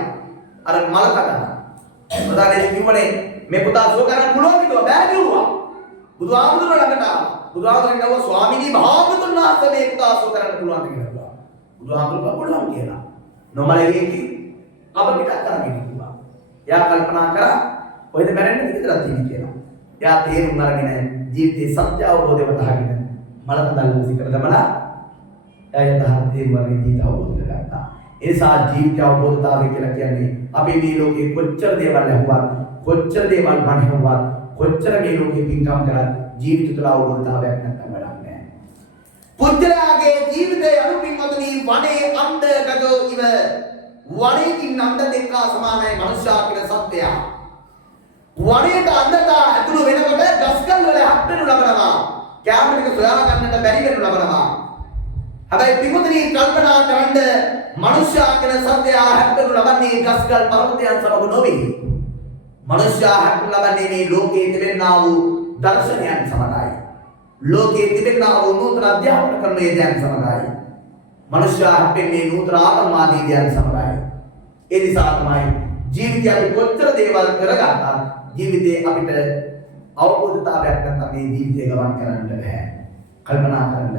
අර මල කඩන. ප්‍රධානයෙන් කිව්වනේ මේ පුතා සුව කරන්න පුළුවන් කිව්වා බෑ කිව්වා. බුදුහාමුදුරුවෝ ළඟට ආවා. බුදුහාමුදුරුවෝ කිව්වා ස්වාමීනි භාගතුන් වහන්සේ මේ පුතා සුව කරන්න පුළුවන් කියලා. බුදුහාමුදුරුවෝ පුළුවන් කියලා. නොමලගේ කි අපිට කරන්නේ කිව්වා. එයා කල්පනා කරා ඔයද මැරෙන්න විතරක් තියෙන කියලා. එයා තේරුම් අරගෙන ජීවිතේ සත්‍ය අවබෝධය වටහාගෙන මලකඳල් විසිකර දමලා එයා යථාර්ථයෙන් වගේ ජීවිත අවබෝධ කරගත්තා. ඒ නිසා ජීවිත අවබෝධතාවය කියලා කියන්නේ අපි මේ ලෝකේ කොච්චර දේවල් ලැබුවත් කොච්චර දේවල් බණහුවත් කොච්චර මේ ලෝකේ පින්කම් කරත් ජීවිත තුළ අවබෝධතාවයක් නැත්නම් වැඩක් නැහැ. පුද්ගලයාගේ ජීවිතයේ අනුපින්වතුනි වනේ අන්ධ ගජෝ ඉව වනේකින් අන්ධ දෙකා සමානයි මනුෂ්‍යයා කියන සත්‍යය. වනයේට අන්ධතා ඇතුළු වෙනකොට ගස්කල් වල හැප්පෙනු ලබනවා. කැමරේක සොයා ගන්නට බැරි වෙනු ලබනවා. හැබැයි පිටුදින කල්පනා කරන්න මනුෂ්‍යයා කියන සත්‍යය හැප්පෙනු ලබන්නේ ගස්කල් පර්වතයන් සමග නොවේ. මනුෂ්‍යයා හැප්පෙනු ලබන්නේ මේ ලෝකයේ තිබෙනා වූ දර්ශනයන් සමගයි. ලෝකයේ තිබෙනා වූ නූතන අධ්‍යාපන ක්‍රම වේදයන් සමගයි. මනුෂ්‍යයා හැප්පෙන්නේ නූතන ආගම්වාදී දේයන් සමගයි. ඒ නිසා තමයි ජීවිතය අපි කොච්චර දේවල් කරගත්තත් ජීවිතේ අපිට අවබෝධතාවයක් නැත්නම් මේ ජීවිතේ ගමන් කරන්න බෑ. කල්පනා කරන්න.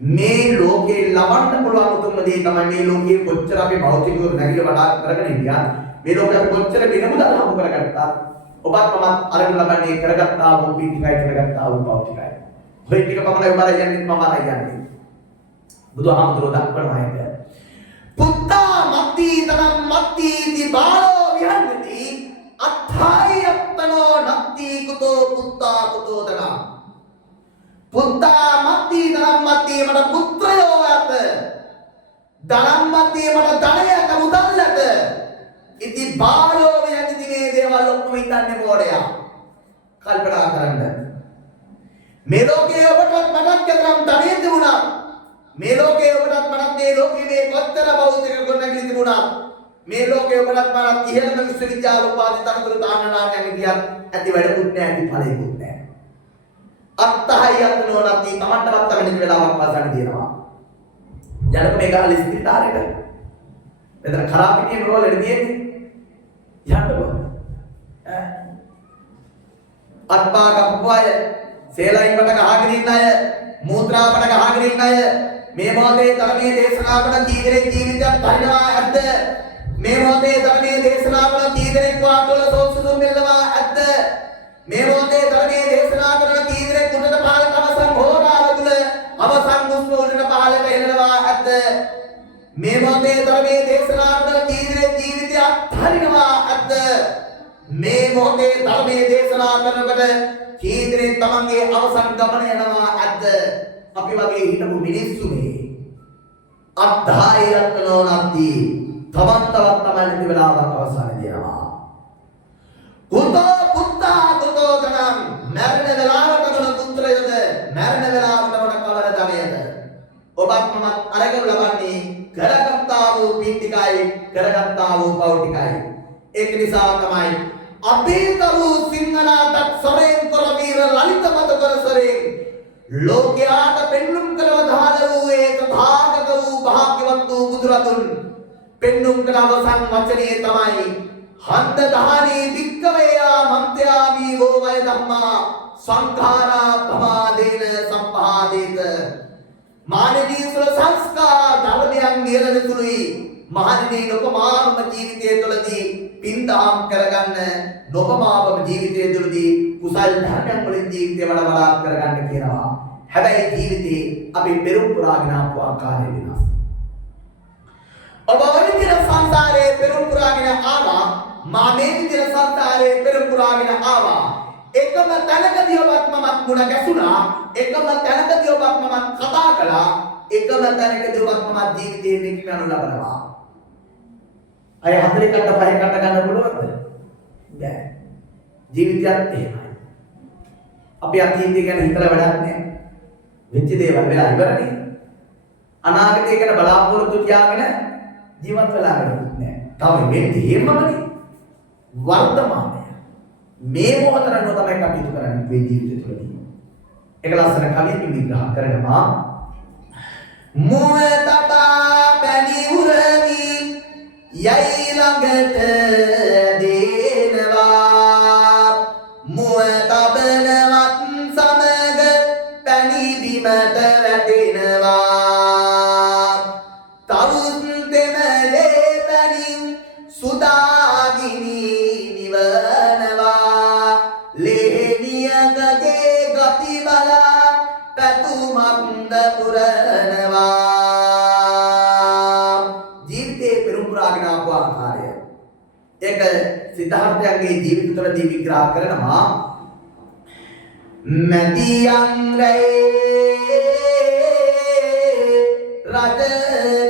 මේ ලෝකේ ලබන්න පුළුවන් උතුම්ම දේ තමයි මේ ලෝකේ කොච්චර අපි භෞතිකව නැගිලා වඩා කරගෙන ඉන්නවා. මේ ලෝකේ කොච්චර වෙනමුදල් හමු කරගත්තත් ඔබත් මමත් අරගෙන ලබන්නේ කරගත්තා වූ පිටිකයි කරගත්තා වූ භෞතිකයි. ඔය ටික පමණයි ඔබ අරගෙන මම අරගෙන බුදුහාමුදුරුවෝ දක්වනවා ඒක. පුත්තා මත්ති තනම් මත්ති දිබාලෝ විහන්නති අත්ථායි අත්තනෝ නත්ති කුතෝ පුත්තා කුතෝ තන. පුත්තා මත්ති තනම් මත්ති මට පුත්‍රයෝ ඇත. ධනම් මත්ති මට ධනයක මුදල්ලට. ඉති බාලෝ විහන්නති මේ දේවල් ඔක්කොම හිතන්නේ මොඩයා. කල්පනා කරන්න. මේ ලෝකයේ ඔබට මටත් කතරම් ධනෙ තිබුණා. මේ ලෝකයේ ඔබටත් මටත් මේ ලෝකයේ මේ කොත්තර බෞද්ධක ගොඩනැගිලි තිබුණා. මේ ලෝකයේ ඔබටත් මටත් ඉහළම විශ්වවිද්‍යාල උපාධි තනතුරු තාන්නනාට ගියත් ඇති වැඩකුත් නැහැ ඇති ඵලයකුත් නැහැ. අත්තහයි අත්නෝ නැති තමන්ටවත් තමයි වෙලාවක් වාසන දෙනවා. යනක මේ ගාල ඉස්පිරිතාලෙට. එතන කරාපිටියේ රෝල් එළියේ යන්නකෝ. අත්පා කප්පුවාය සේලයින් වට ගහගෙන ඉන්න අය මූත්‍රාපට ගහගෙන ඉන්න අය මේ මොහොතේ ධර්මයේ දේශනා කරන කී දෙනෙක් ජීවිතයක් හරිනවා ඇද්ද? මේ මොහොතේ ධර්මයේ දේශනා කරන කී දෙනෙක් වාටවල සෝසුසුම් මෙල්ලවා ඇද්ද? මේ මොහොතේ ධර්මයේ දේශනා කරන කී දෙනෙක් උඩට පහළට අවසන් හෝරාව තුල අවසන් මුස්ම උඩට පහළට එළනවා ඇද්ද? මේ මොහොතේ ධර්මයේ දේශනා කරන කී දෙනෙක් ජීවිතයක් හරිනවා ඇද්ද? මේ මොහොතේ ධර්මයේ දේශනා කරනකොට කී දෙනෙක් තමන්ගේ අවසන් ගමන යනවා ඇද්ද? අපි වගේ හිටපු මිනිස්සු මේ අත්හායයක් නොනත්ති තමන් තවත් තමයි නැති වෙලාවක් අවසානයේ යනවා. පුත්තා ගණන් මරණ වෙලාවට ගොන පුත්‍රයද මරණ වෙලාවට ගොන කවර ධනයද ඔබත් මමත් අරගෙන ලබන්නේ කරගත්තා වූ පිටිකයි කරගත්තා වූ පෞටිකයි. ඒක නිසා තමයි අපේත වූ සිංහනාටත් සොරෙන් කරවීර ලලිත මත කරසරේ ලෝකයාට පෙන්눔 කරව දාල වූ ඒ තථාගත වූ භාග්‍යවත් වූ බුදුරදුන් පෙන්눔 කර අවසන් වචනේ තමයි හන්ද දහනී වික්කවේයා මන්ත්‍යා වීවෝ වය ධම්මා සංඛාරා පමාදේන සම්පහාදේත. මානවී සුල සංස්කාර ධර්මයන් නිරල තුලයි මහණෙනි නොපමානම ජීවිතය තුළදී පින්දාම් කරගන්න නොපමානම ජීවිතය තුළදී කුසල් ධර්මයන් වලින් ජීවිතය වඩා කරගන්න කියනවා. හැබැයි ජීවිතේ අපි පෙරම් පුරාගෙන ආපු ආකාරය වෙනස්. ඔබ ඔය විදිහට සංසාරේ පෙරම් පුරාගෙන ආවා, මා මේ විදිහට සංසාරේ පෙරම් පුරාගෙන ආවා. එකම තැනකදී ඔබත් මමත් මුණ ගැසුණා, එකම තැනකදී ඔබත් මමත් කතා කළා, එකම තැනකදී ඔබත් මමත් ජීවිතේ නික්මනු ලබනවා. අය හතරේ කට පහේ කට ගන්න පුළුවන්ද? බෑ. ජීවිතයත් එහෙමයි. අපි අතීතය ගැන හිතලා වැඩක් නැහැ. වෙච්ච දේවල් වෙලා ඉවරනේ. අනාගතය ගැන බලාපොරොත්තු තියාගෙන ජීවත් වෙලා නැහැ. තව වෙන්නේ එහෙමමනේ. වර්තමානය. මේ මොහොතට නෝ තමයි කටයුතු කරන්නේ මේ ජීවිතය තුළදී. ඒක ලස්සන කවියකින් විග්‍රහ කරනවා. මුවතපා පැණි උරමි යයි ළඟට දේනවා මුවතබනවත් සමග පැණි බිමට වැටෙනවා තවුත් දෙමලේ පැණි සුදාගිනි නිවනවා ලේනියකගේ ගති බලා පැතුමක්ද පුරනවා. ඒක සිද්ධාර්ථයන්ගේ ජීවිත තුළදී විග්‍රහ කරනවා. මැදියන් රේ රජ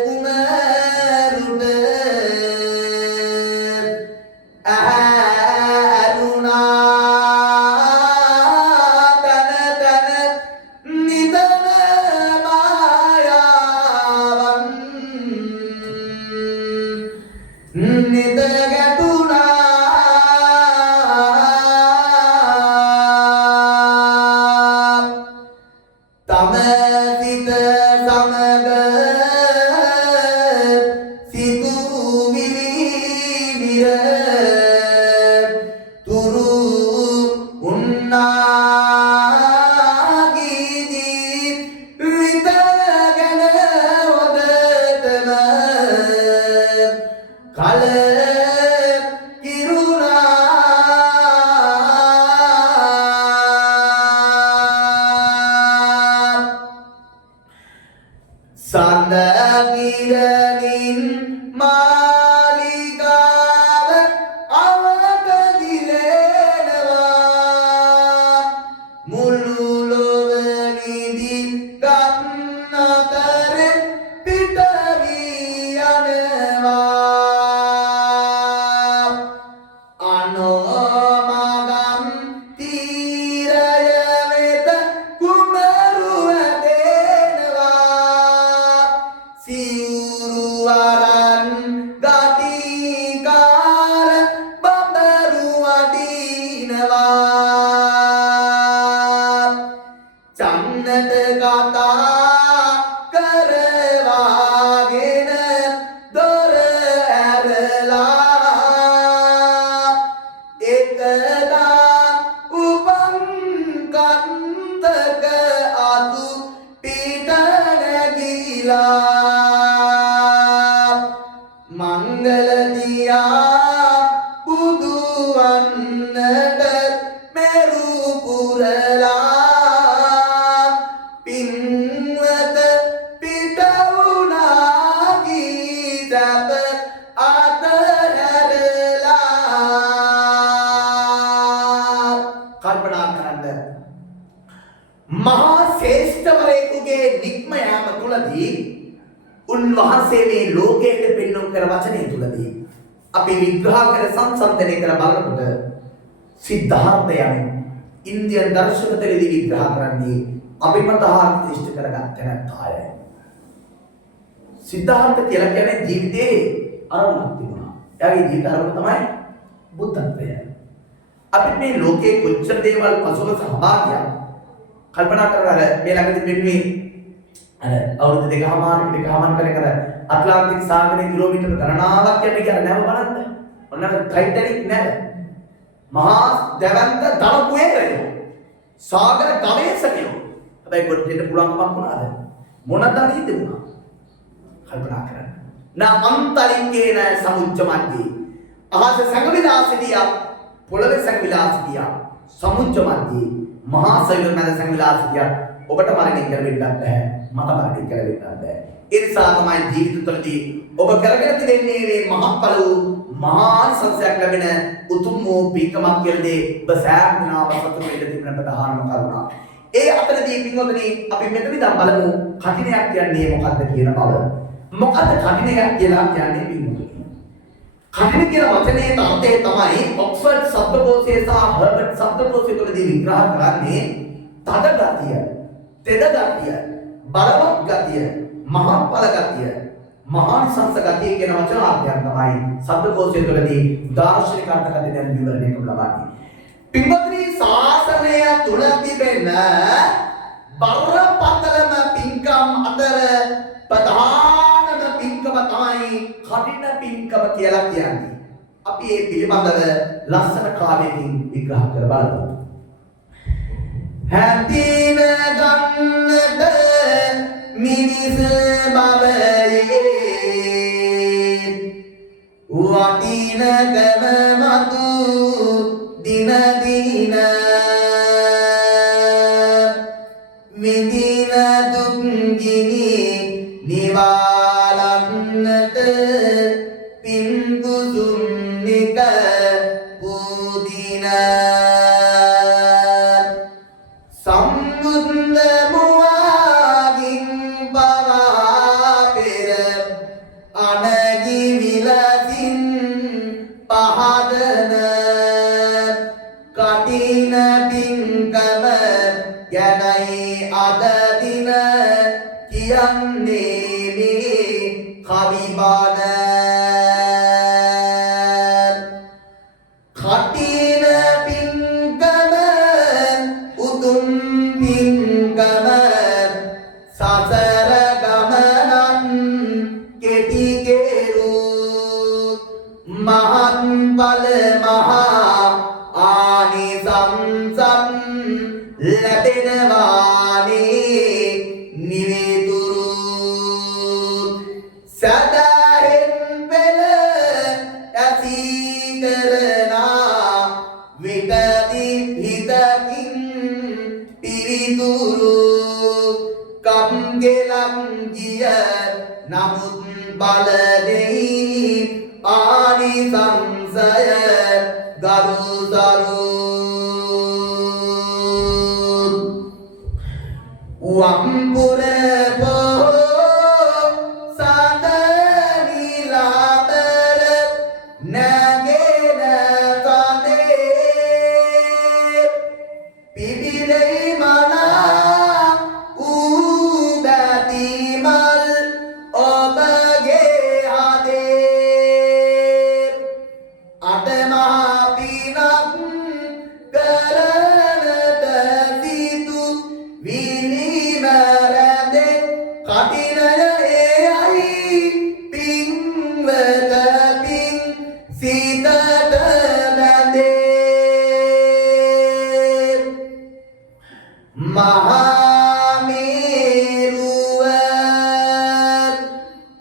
කුමරුට ඇරුණා තන තන නිදන මායාවන් නිද සඳගිරනින් මාලිගාව අවතදිලෙනවා මුළු ලොවනිදි ගන්න අතර පිටවී යනවා අනෝමගම් තීරය වෙත කුමරුව සිවුරු වරන් මංගල දියා බුදු වන්නට මෙරු පුරලා පින්වත පිට වුණා ගීතප අතරහැරලා කල්පනා කරන්න මහා ශ්‍රේෂ්ඨවරයෙකුගේ නික්ම යාම තුලදී උන්වහන්සේ මේ ලෝකයට පෙන්වන කර වචනය තුලදී අපි විග්‍රහ කර සංසන්දනය කර බලනකොට සිද්ධාර්ථ යන ඉන්දියන් දර්ශනතලදී විග්‍රහ කරන්නේ අභිමතාර්ථ ඉෂ්ට කරගත්ත නැත්තාය. සිද්ධාර්ථ කියලා කියන්නේ ජීවිතේ අරමුණක් තිබුණා. එයාගේ ජීවිත අරමුණ තමයි බුද්ධත්වය. අපි මේ ලෝකේ කොච්චර දේවල් පසුව සහභාගියක් කල්පනා කරලා මේ ළඟදී මෙන්නේ අවුරුදු දෙකමාරකට කර ඇට්ලාන්ටික් සාගරයේ කිලෝමීටර් ගණනාවක් යන එක නැව බලන්න. ඔන්න ටයිටැනික් නැව. මහා දැවැන්ත දරපුවේ සාගර ගවේෂකයෝ. හැබැයි ගොඩට පුළුවන්කමක් වුණාද? මොන දණී තිබුණා? කල්පනා කරන්න. නාමන්තරිකේන සමුච්චමන්ති. අහස සංගවිලා සිටියා, පොළවේ සංගවිලා සිටියා. සමුච්චමන්ති මහා සයුර මැද සංගවිලා සිටියා. ඔබට මරණය කරවෙන්නත් බෑ. මට මරණය කරවෙන්නත් බෑ. ඒ නිසා තමයි ජීවිත තුළදී ඔබ කරගෙන තිබෙන්නේ මේ මහත්ඵල වූ මහා සංසයක් ලැබෙන උතුම් වූ පින්කමක් කියලා දේ ඔබ සෑම දිනම සතුටු වෙන්න තිබෙන ප්‍රධානම කරුණා. ඒ අතරදී පින්වතුනි අපි මෙතනදී දැන් බලමු කඨිනයක් කියන්නේ මොකක්ද කියන බව. මොකක්ද කඨිනයක් කියලා කියන්නේ පින්වතුනි? කඨින කියන වචනේ අර්ථය තමයි ඔක්ස්ෆර්ඩ් ශබ්දකෝෂයේ සහ හර්බර්ට් ශබ්දකෝෂයේ තුලදී විග්‍රහ කරන්නේ තද ගතිය, තෙද ගතිය, බලවත් ගතිය, මහත්ඵල ගතිය, මහානිසංස ගතිය කියන වචන අර්ථයන් තමයි ශබ්දකෝෂය තුළදී දාර්ශනික අර්ථකථන දැන් විවරණය කරලා ලබන්නේ. පින්වත්නි ශාසනය තුල තිබෙන බරපතලම පින්කම් අතර ප්‍රධානම පින්කම තමයි කඨින පින්කම කියලා කියන්නේ. අපි මේ පිළිබඳව ලස්සන කාව්‍යකින් විග්‍රහ කර බලමු. හැඳින ගන්නට මිනිස් බවයේ වටින ගම මතු දින දින විඳින දුක් ගිනි නිවාලන්නට පින් කුසුම් නික පුදින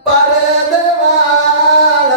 පරදවාල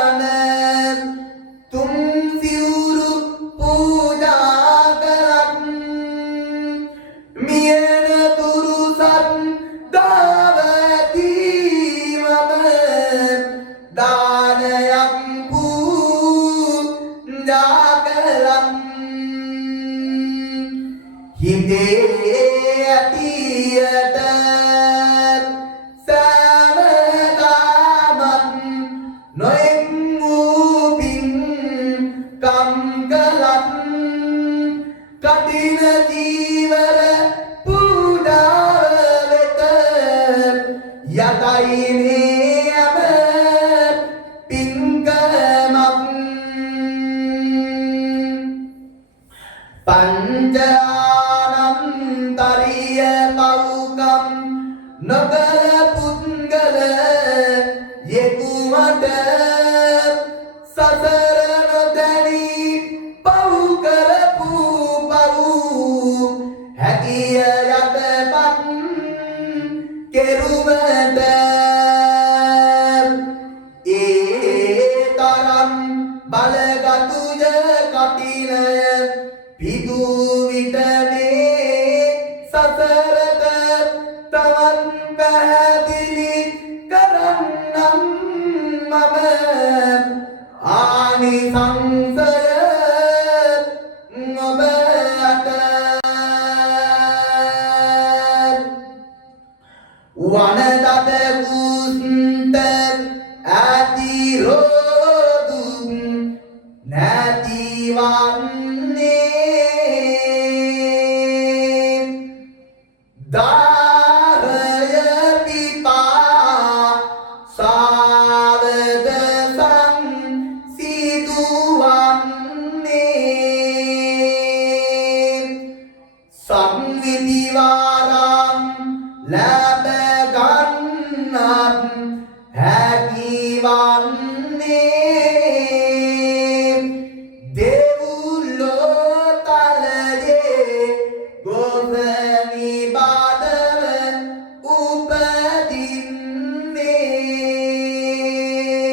සසර නොදැනි පව් කරපු පව් හැකිය යටපත් කෙරුමට ඒ තරම් බලගතුය කටිනය පිදු විට මේ සසරට තවත් පැහැදිලි කරන්නම් මම ආනිසංසය ඔබට වනදත කුස්ත ඇති රෝදුම් නැතිවන්නේ දාරය පිපා සාවද සංසිදුවන්නේ සංවිධිවාරම් ලැබ ගන්නත් හැකිවන්නේ දෙව්ලොව තලයේ ගොස නිබදව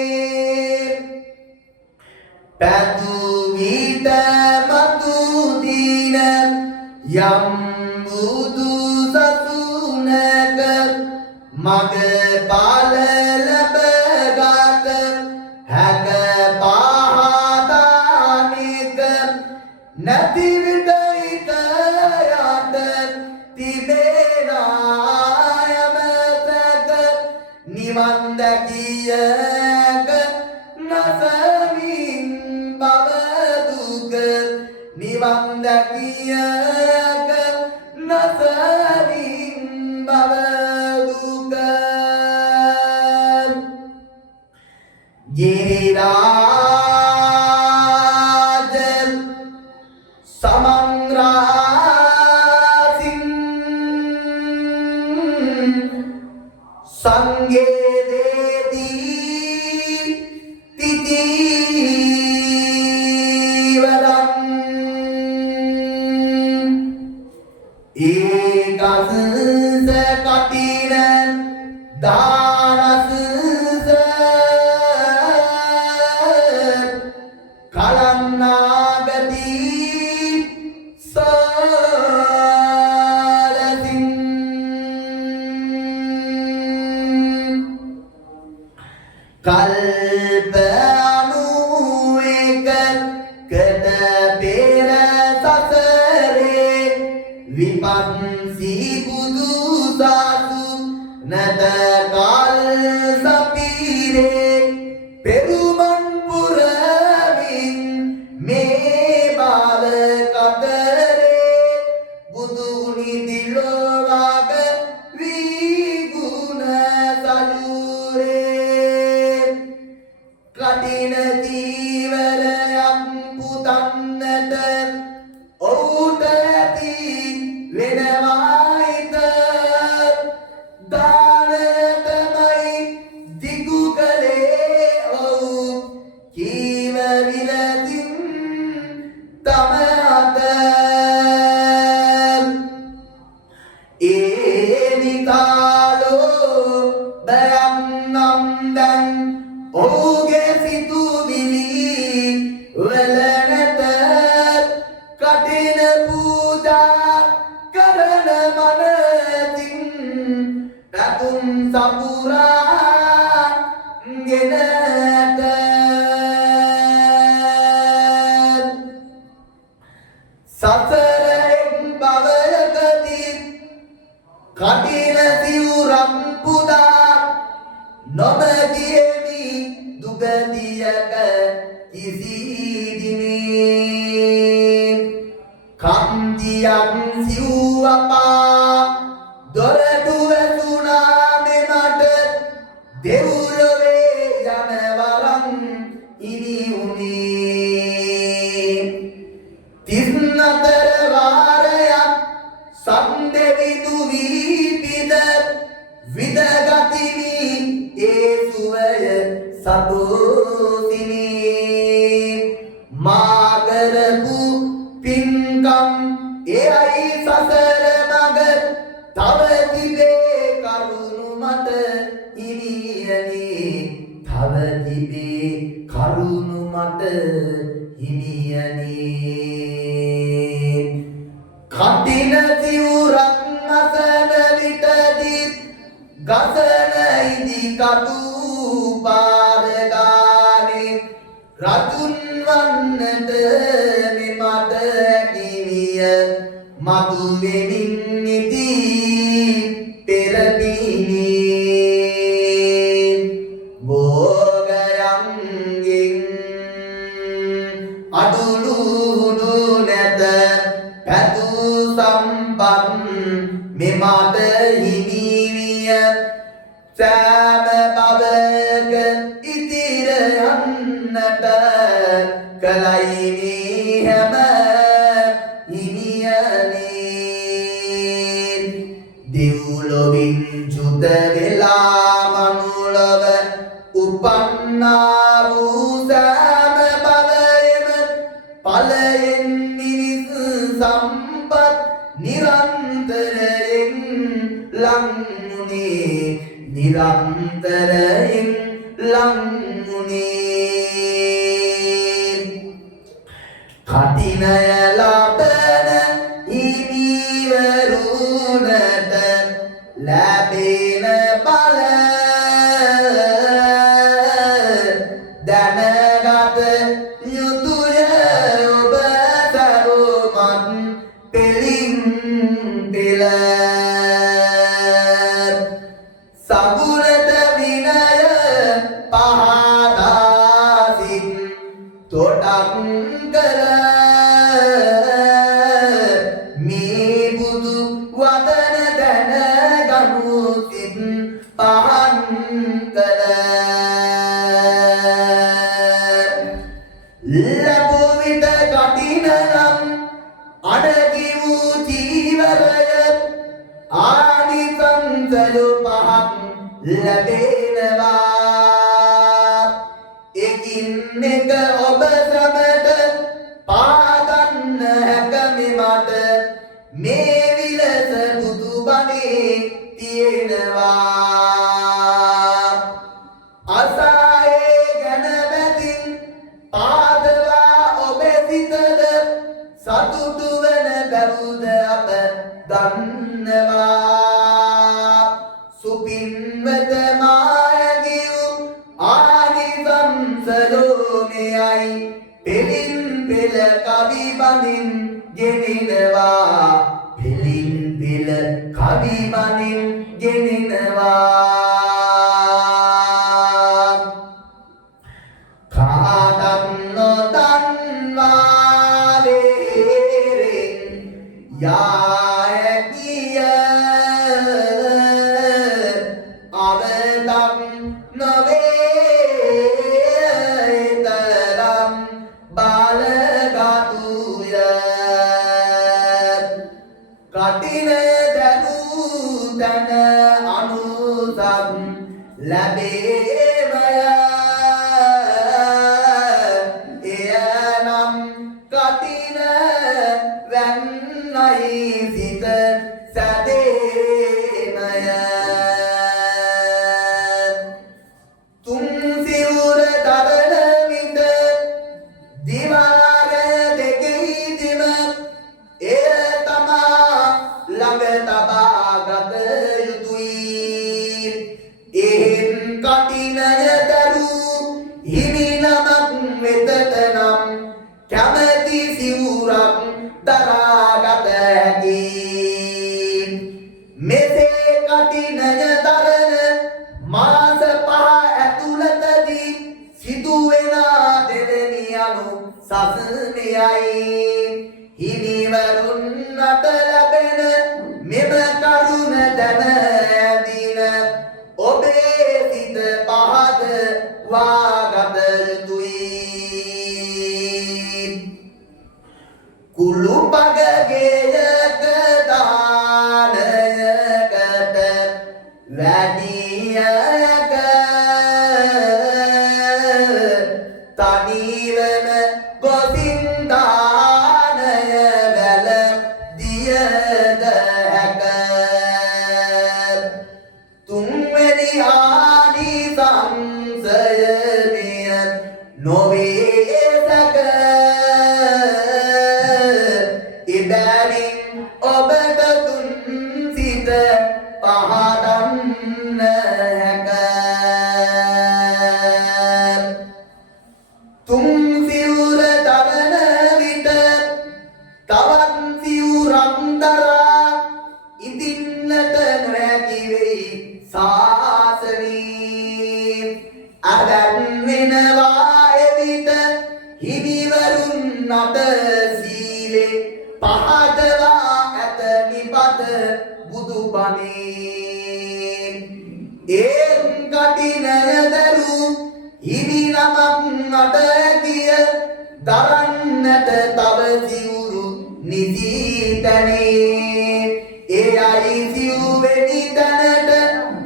උපදින්නේ පැතු විට මතු දින යම් බුදු සසුනක මග පාල ලැබගත හැක පහදානික නැති විට හිත යට තිබෙනායමතක නිවන් දැකියක නසමින් බව දුක නිවන් දැකියක නසමින් බව දුක ගිරිරාජ සමන්රාසින් සංගේදේදී තිතිවරන් ඒකස කටින දානස කලන්නාගදී සලසින් කල්ප අනුවේක කත පෙර සසරේ විපන්සි බුදු සසු නත කල් සපිරේ පෙරුමන් පුරමින් මේ බාල කතරේ බුදු නිදිලෝවක විගුණ සජුරේ කටින දීවරයක් පුතන්නට ඔවුට ඇති වෙනවායිත දානතමයි දිගු කලේ ඔවු කීව විලතින් තම අත ඒනිකාලෝ බයන්නම් දැන් ඔහුගේ සිතුවිලි වලනත කටින පූජා කරන මනසින් රතුම් සපුරා ගෙනත සසරෙන් භවයකදී කටින සිවුරම් පුදා නොබදියෙමි දුගතියක කිසි දිනේ කන්තියක් සිව්වපා දොරටු වැසුණා මෙමට දෙව්ලොවේ යන වරන් ඉනි උනේ 34 වාරයක් සම්දෙවිදු වී පිද විදගතිනි ඒ සුවය සබෝතිනි ලැබුණු මට හිමියනේ කටින සිවුරක් අසන විටදී ගසන ඉදි කටු පාර ගානේ රතුන් වන්නට මෙමට කිවිය මතු වෙමින් ඉති පෙරපිනේ භෝගයන්ගෙන් අඩුලුහුඩු නැත පැතු සම්පත් මෙමට හිමිවිය සෑම බවක ඉතිර යන්නට කලයි මේ හැම හිමියනේ දෙව්ලොවින් චුත වෙලා මනුලව උපන්නා වූ සෑම බවයම ඵලයෙන් මිනිස් සම්පත් නිරන්තරයෙන් ලංමුනේ නිරන්තරයෙන් ලංමුනේ කටිනය ලබන හිමිවරුනට ලැබෙන බල දැනගත යුතුය ඔබ දරුමත් පෙලින් පෙළ සගුරට විනය පහදාසින් තොටක් කර මේ බුදු වදන දැනගනු සිත් පහන් කළ ලැබූ විට කටින නම් අඩගි වූ ජීවරය ආනිසංසය පහක් ලැබෙනවා එකින් එක ඔබ සමට පාදන්න හැකමි මට මේ විලස බුදුබණේ තියෙනවා අසායේ ගැන බැතින් පාදවා ඔබේ සිතද සතුටු වන බැවුද අප දන්නවා සුපින්වත මායගියු ආනිසංසලෝ මෙයයි පෙලින් පෙළ කවි බඳින් ගෙනෙනවා පෙලින් පෙළ කවි බඳින් ගෙනෙනවා කාටත් නොදන්වා වේරෙන් යායකිය අවදම් නොවේ තරම් බලගතුය කටින දැනූ තන අනුසත් ලැබේමය එයනම් කටින වැන්නයි සිත සැදේමය තුන් සිවුර දරන විට දිවාර දෙකෙහිදීම එය තමා ළඟ තබා ගත යුතුයි එහෙන් කටිනය දරූ හිමි නමක් වෙතට නම් කැමැති සිවුරක් දරාගත හැකි මෙසේ කටිනය දරන මාස 5 ඇතුළතදී සිදුවෙන දෙවෙනි අනු සසනයයි හිමිවරුන්ට ලැබෙන මෙම කරුණ දැන ඇදින ඔබේ සිත පහද වාගත යුතුයි කුළු පගගේයක දානයකට වැඩියක තනිවම ගොසින් දානය වැල දියද හැක තුන්වෙනි ආනිසංසය මෙය නොවේ සැක ඉබැවින් ඔබට තුන් සිත පහදන්න හැක තුන් සිවුර දරන විට තවත් සිවුරක් දරා ඉදින්නට නොහැකි වෙයි සාසනී අදන් වෙනවා එවිට හිමිවරුන් අත සීලේ පහදවා ඇත නිපද බුදුබණේ ඒ කටිනයදරු හිමි නමක් අත ඇතිය දරන්නට තව සිවුරු නිදීතනේ ඒ අයි සිව්වෙනි තැනට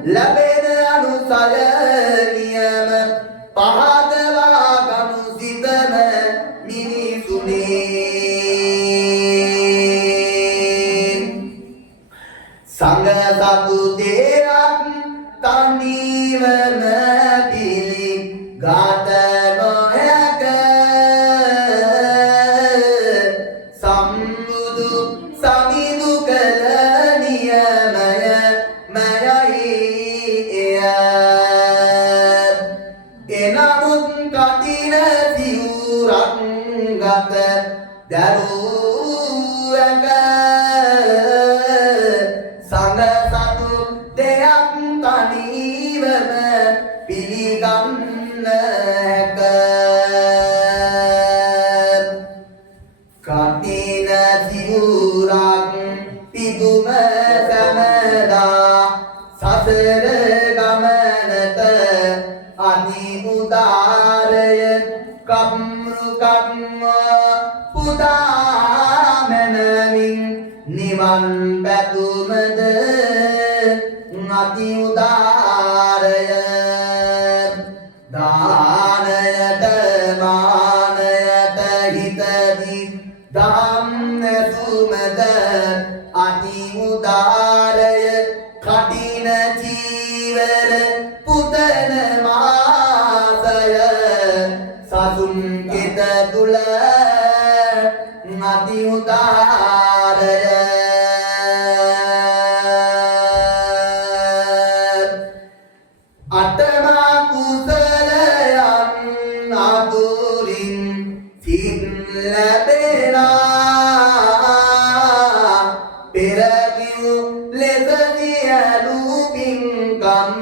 ලැබෙන අනුසය නියම පහදවා ගනු සිතන මිනිසුනේ සංඝ සතු දෙයක් තනිවම පිළි ගත නොහැක සම්බුදු සමිඳු කළ නියමය මයයි එය එනමුත් කටින සිවුරක් ගත දරුවක සංඝ සතු දෙයක් තනිවම පිළිගන්න හැක කටින සිවුරක් පිදුම සමදා සසර ගමනට අති උදාරය කම්රුකම්ම පුදා මනමින් නිවන් පැතුමද අති උදාරය දානයට මානයට හිතදී දහම් නැතුමද අති උදාරය කටින ජීවර පුතන මාසය සසුන් කෙත තුල අති උදාරය අටමා කුසලයන් අතුරින් සිත් ලැබෙනා පෙරකිව් ලෙස සියලු පින්කම්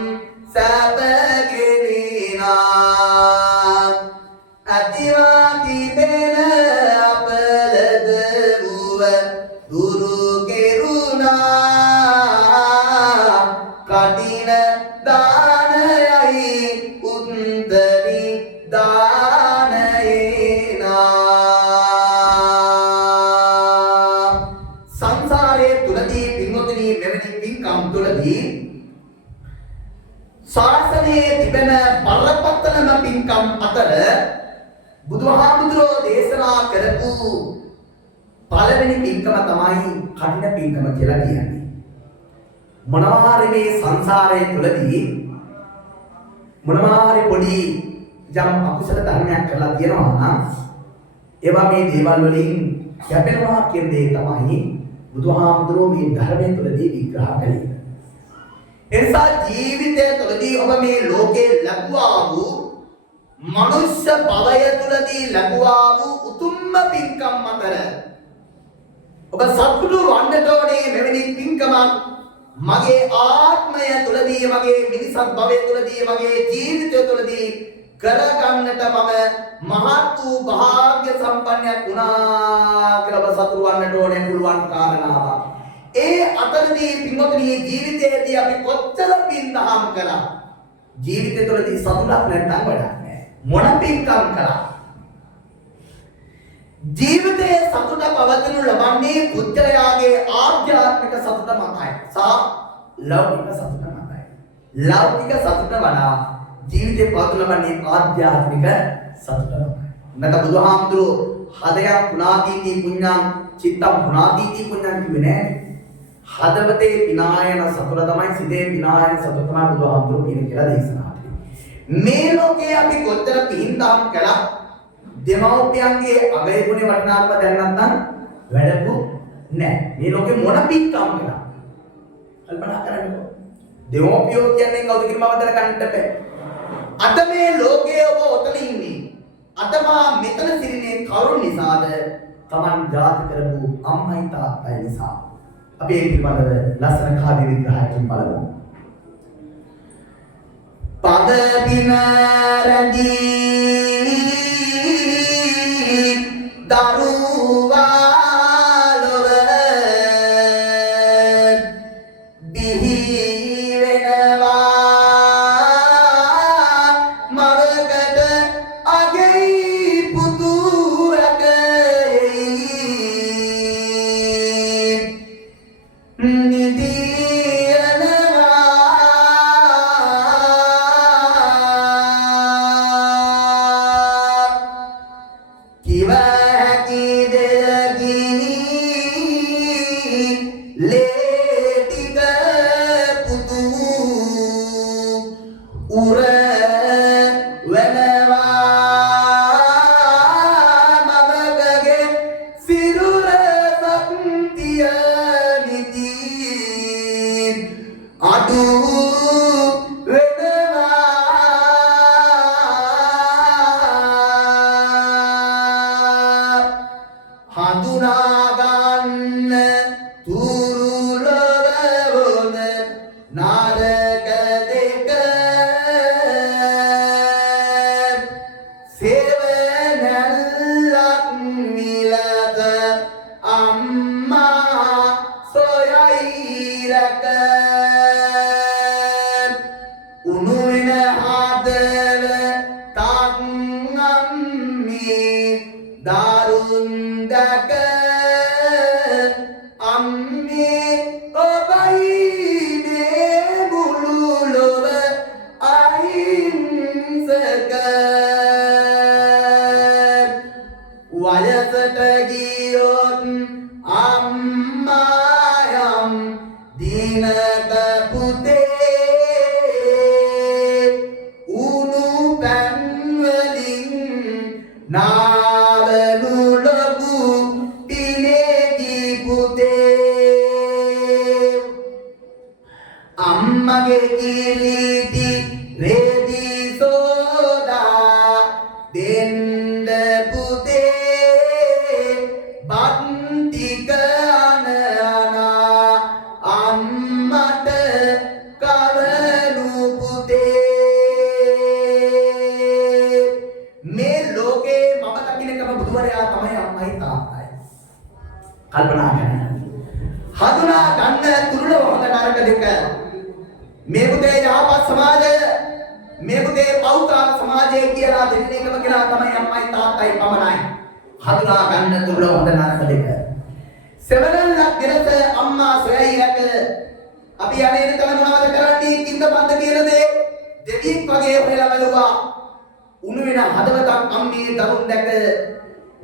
සැපගෙනිනා අතිවා තිබෙන අපලද වූව දුරු කෙරුණා කටින දානයයි උන්දරි දානයේනා සංසාරයේ තුලදී පින්වතුනි මෙවැනි පින්කම් තුලදී ශාසනයේ තිබෙන බරපතලම පින්කම් අතර බුදුහාමුදුරෝ දේශනා කරපු පළවෙනි පින්කම තමයි කටින පින්කම කියලා කියන්නේ. මොනවා හරි මේ සංසාරයේ තුලදී මොනවා හරි පොඩි යම් අකුසල ධර්මයක් කරලා තියෙනවා නම් ඒවා මේ දේවල් වලින් යැපෙනවා කියන දේ තමයි බුදුහාමුදුරෝ මේ ධර්මයේ තුලදී විග්‍රහ කළේ. එනිසා ජීවිතය තුළදී ඔබ මේ ලෝකේ ලැබුවා වූ මනුෂ්‍ය භවය තුළදී ලැබුවා වූ උතුම්ම පින්කම් අතර ඔබ සතුටු වන්නට ඕනේ මෙවැනි පින්කමක් මගේ ආත්මය තුළදී මගේ මිනිසත් භවය තුළදී මගේ ජීවිතය තුළදී කරගන්නට මම මහත් වූ භාග්‍ය සම්පන්නයක් වුණා කියලා ඔබ සතුටු වන්නට ඕනේ පුළුවන් කාරණාවක්. ඒ අතරදී පින්වතුනි ජීවිතයේදී අපි කොච්චර පින් දහම් කළා ජීවිතය තුළදී සතුටක් නැත්නම් වැඩක් නැහැ. මොන පින්කම් කළා ජීවිතයේ සතුට පවතිනු ලබන්නේ පුද්ගලයාගේ ආධ්‍යාත්මික සතුට මතයි සහ ලෞකික සතුට මතයි. ලෞකික සතුට වඩා ජීවිතේ පවතිනු ලබන්නේ ආධ්‍යාත්මික සතුට මතයි. නැත්නම් බුදුහාමුදුරුවෝ හදයක් පුනාදීති පුඤ්ඤං චිත්තං පුනාදීති පුඤ්ඤං කිව්වේ නෑ. හදවතේ විනායන සතුට තමයි සිතේ විනායන සතුට තමයි බුදුහාමුදුරුවෝ කියන කියලා දේශනා කළේ. මේ ලෝකේ අපි කොච්චර පින්දම් කළා දෙමව්පියන්ගේ අගය ගුණේ වටිනාකම දැන නැත්නම් වැඩපු නැහැ. මේ ලෝකේ මොන පිටකම් කළා. කල්පනා කරන්නකෝ. දෙමව්පියෝ කියන්නේ කවුද කියලා මම දැනගන්නට බෑ. අද මේ ලෝකයේ ඔබ ඔතන ඉන්නේ. අද මා මෙතන සිටින්නේ කරුණ නිසාද? Taman ජාති කරපු අම්මයි තාත්තයි නිසා. අපි ඒ පිළිබඳව ලස්සන කාව්‍ය විග්‍රහයකින් බලමු. පද බිම රැඳී දරුවා ලොව බිහි වෙනවා මවකට අගෙයි පුතු රැකෙයි කල්පනා කරන්න. හඳුනා ගන්න තුරුල හොඳ නරක දෙක. මේ පුතේ යහපත් සමාජය, මේ පුතේ පෞතාල සමාජය කියලා දෙන්න එකම කියලා තමයි අම්මයි තාත්තයි පමණයි. හඳුනා ගන්න තුරුල හොඳ නරක දෙක. සෙවණක් ගෙනත අම්මා සොයයි රැක අපි යන්නේ තන මොනවද කරන්නේ කිඳ බන්ද කියන දේ දෙවියෙක් වගේ හොයලා බලුවා. උණු වෙන හදවතක් අම්මේ දරුන් දැක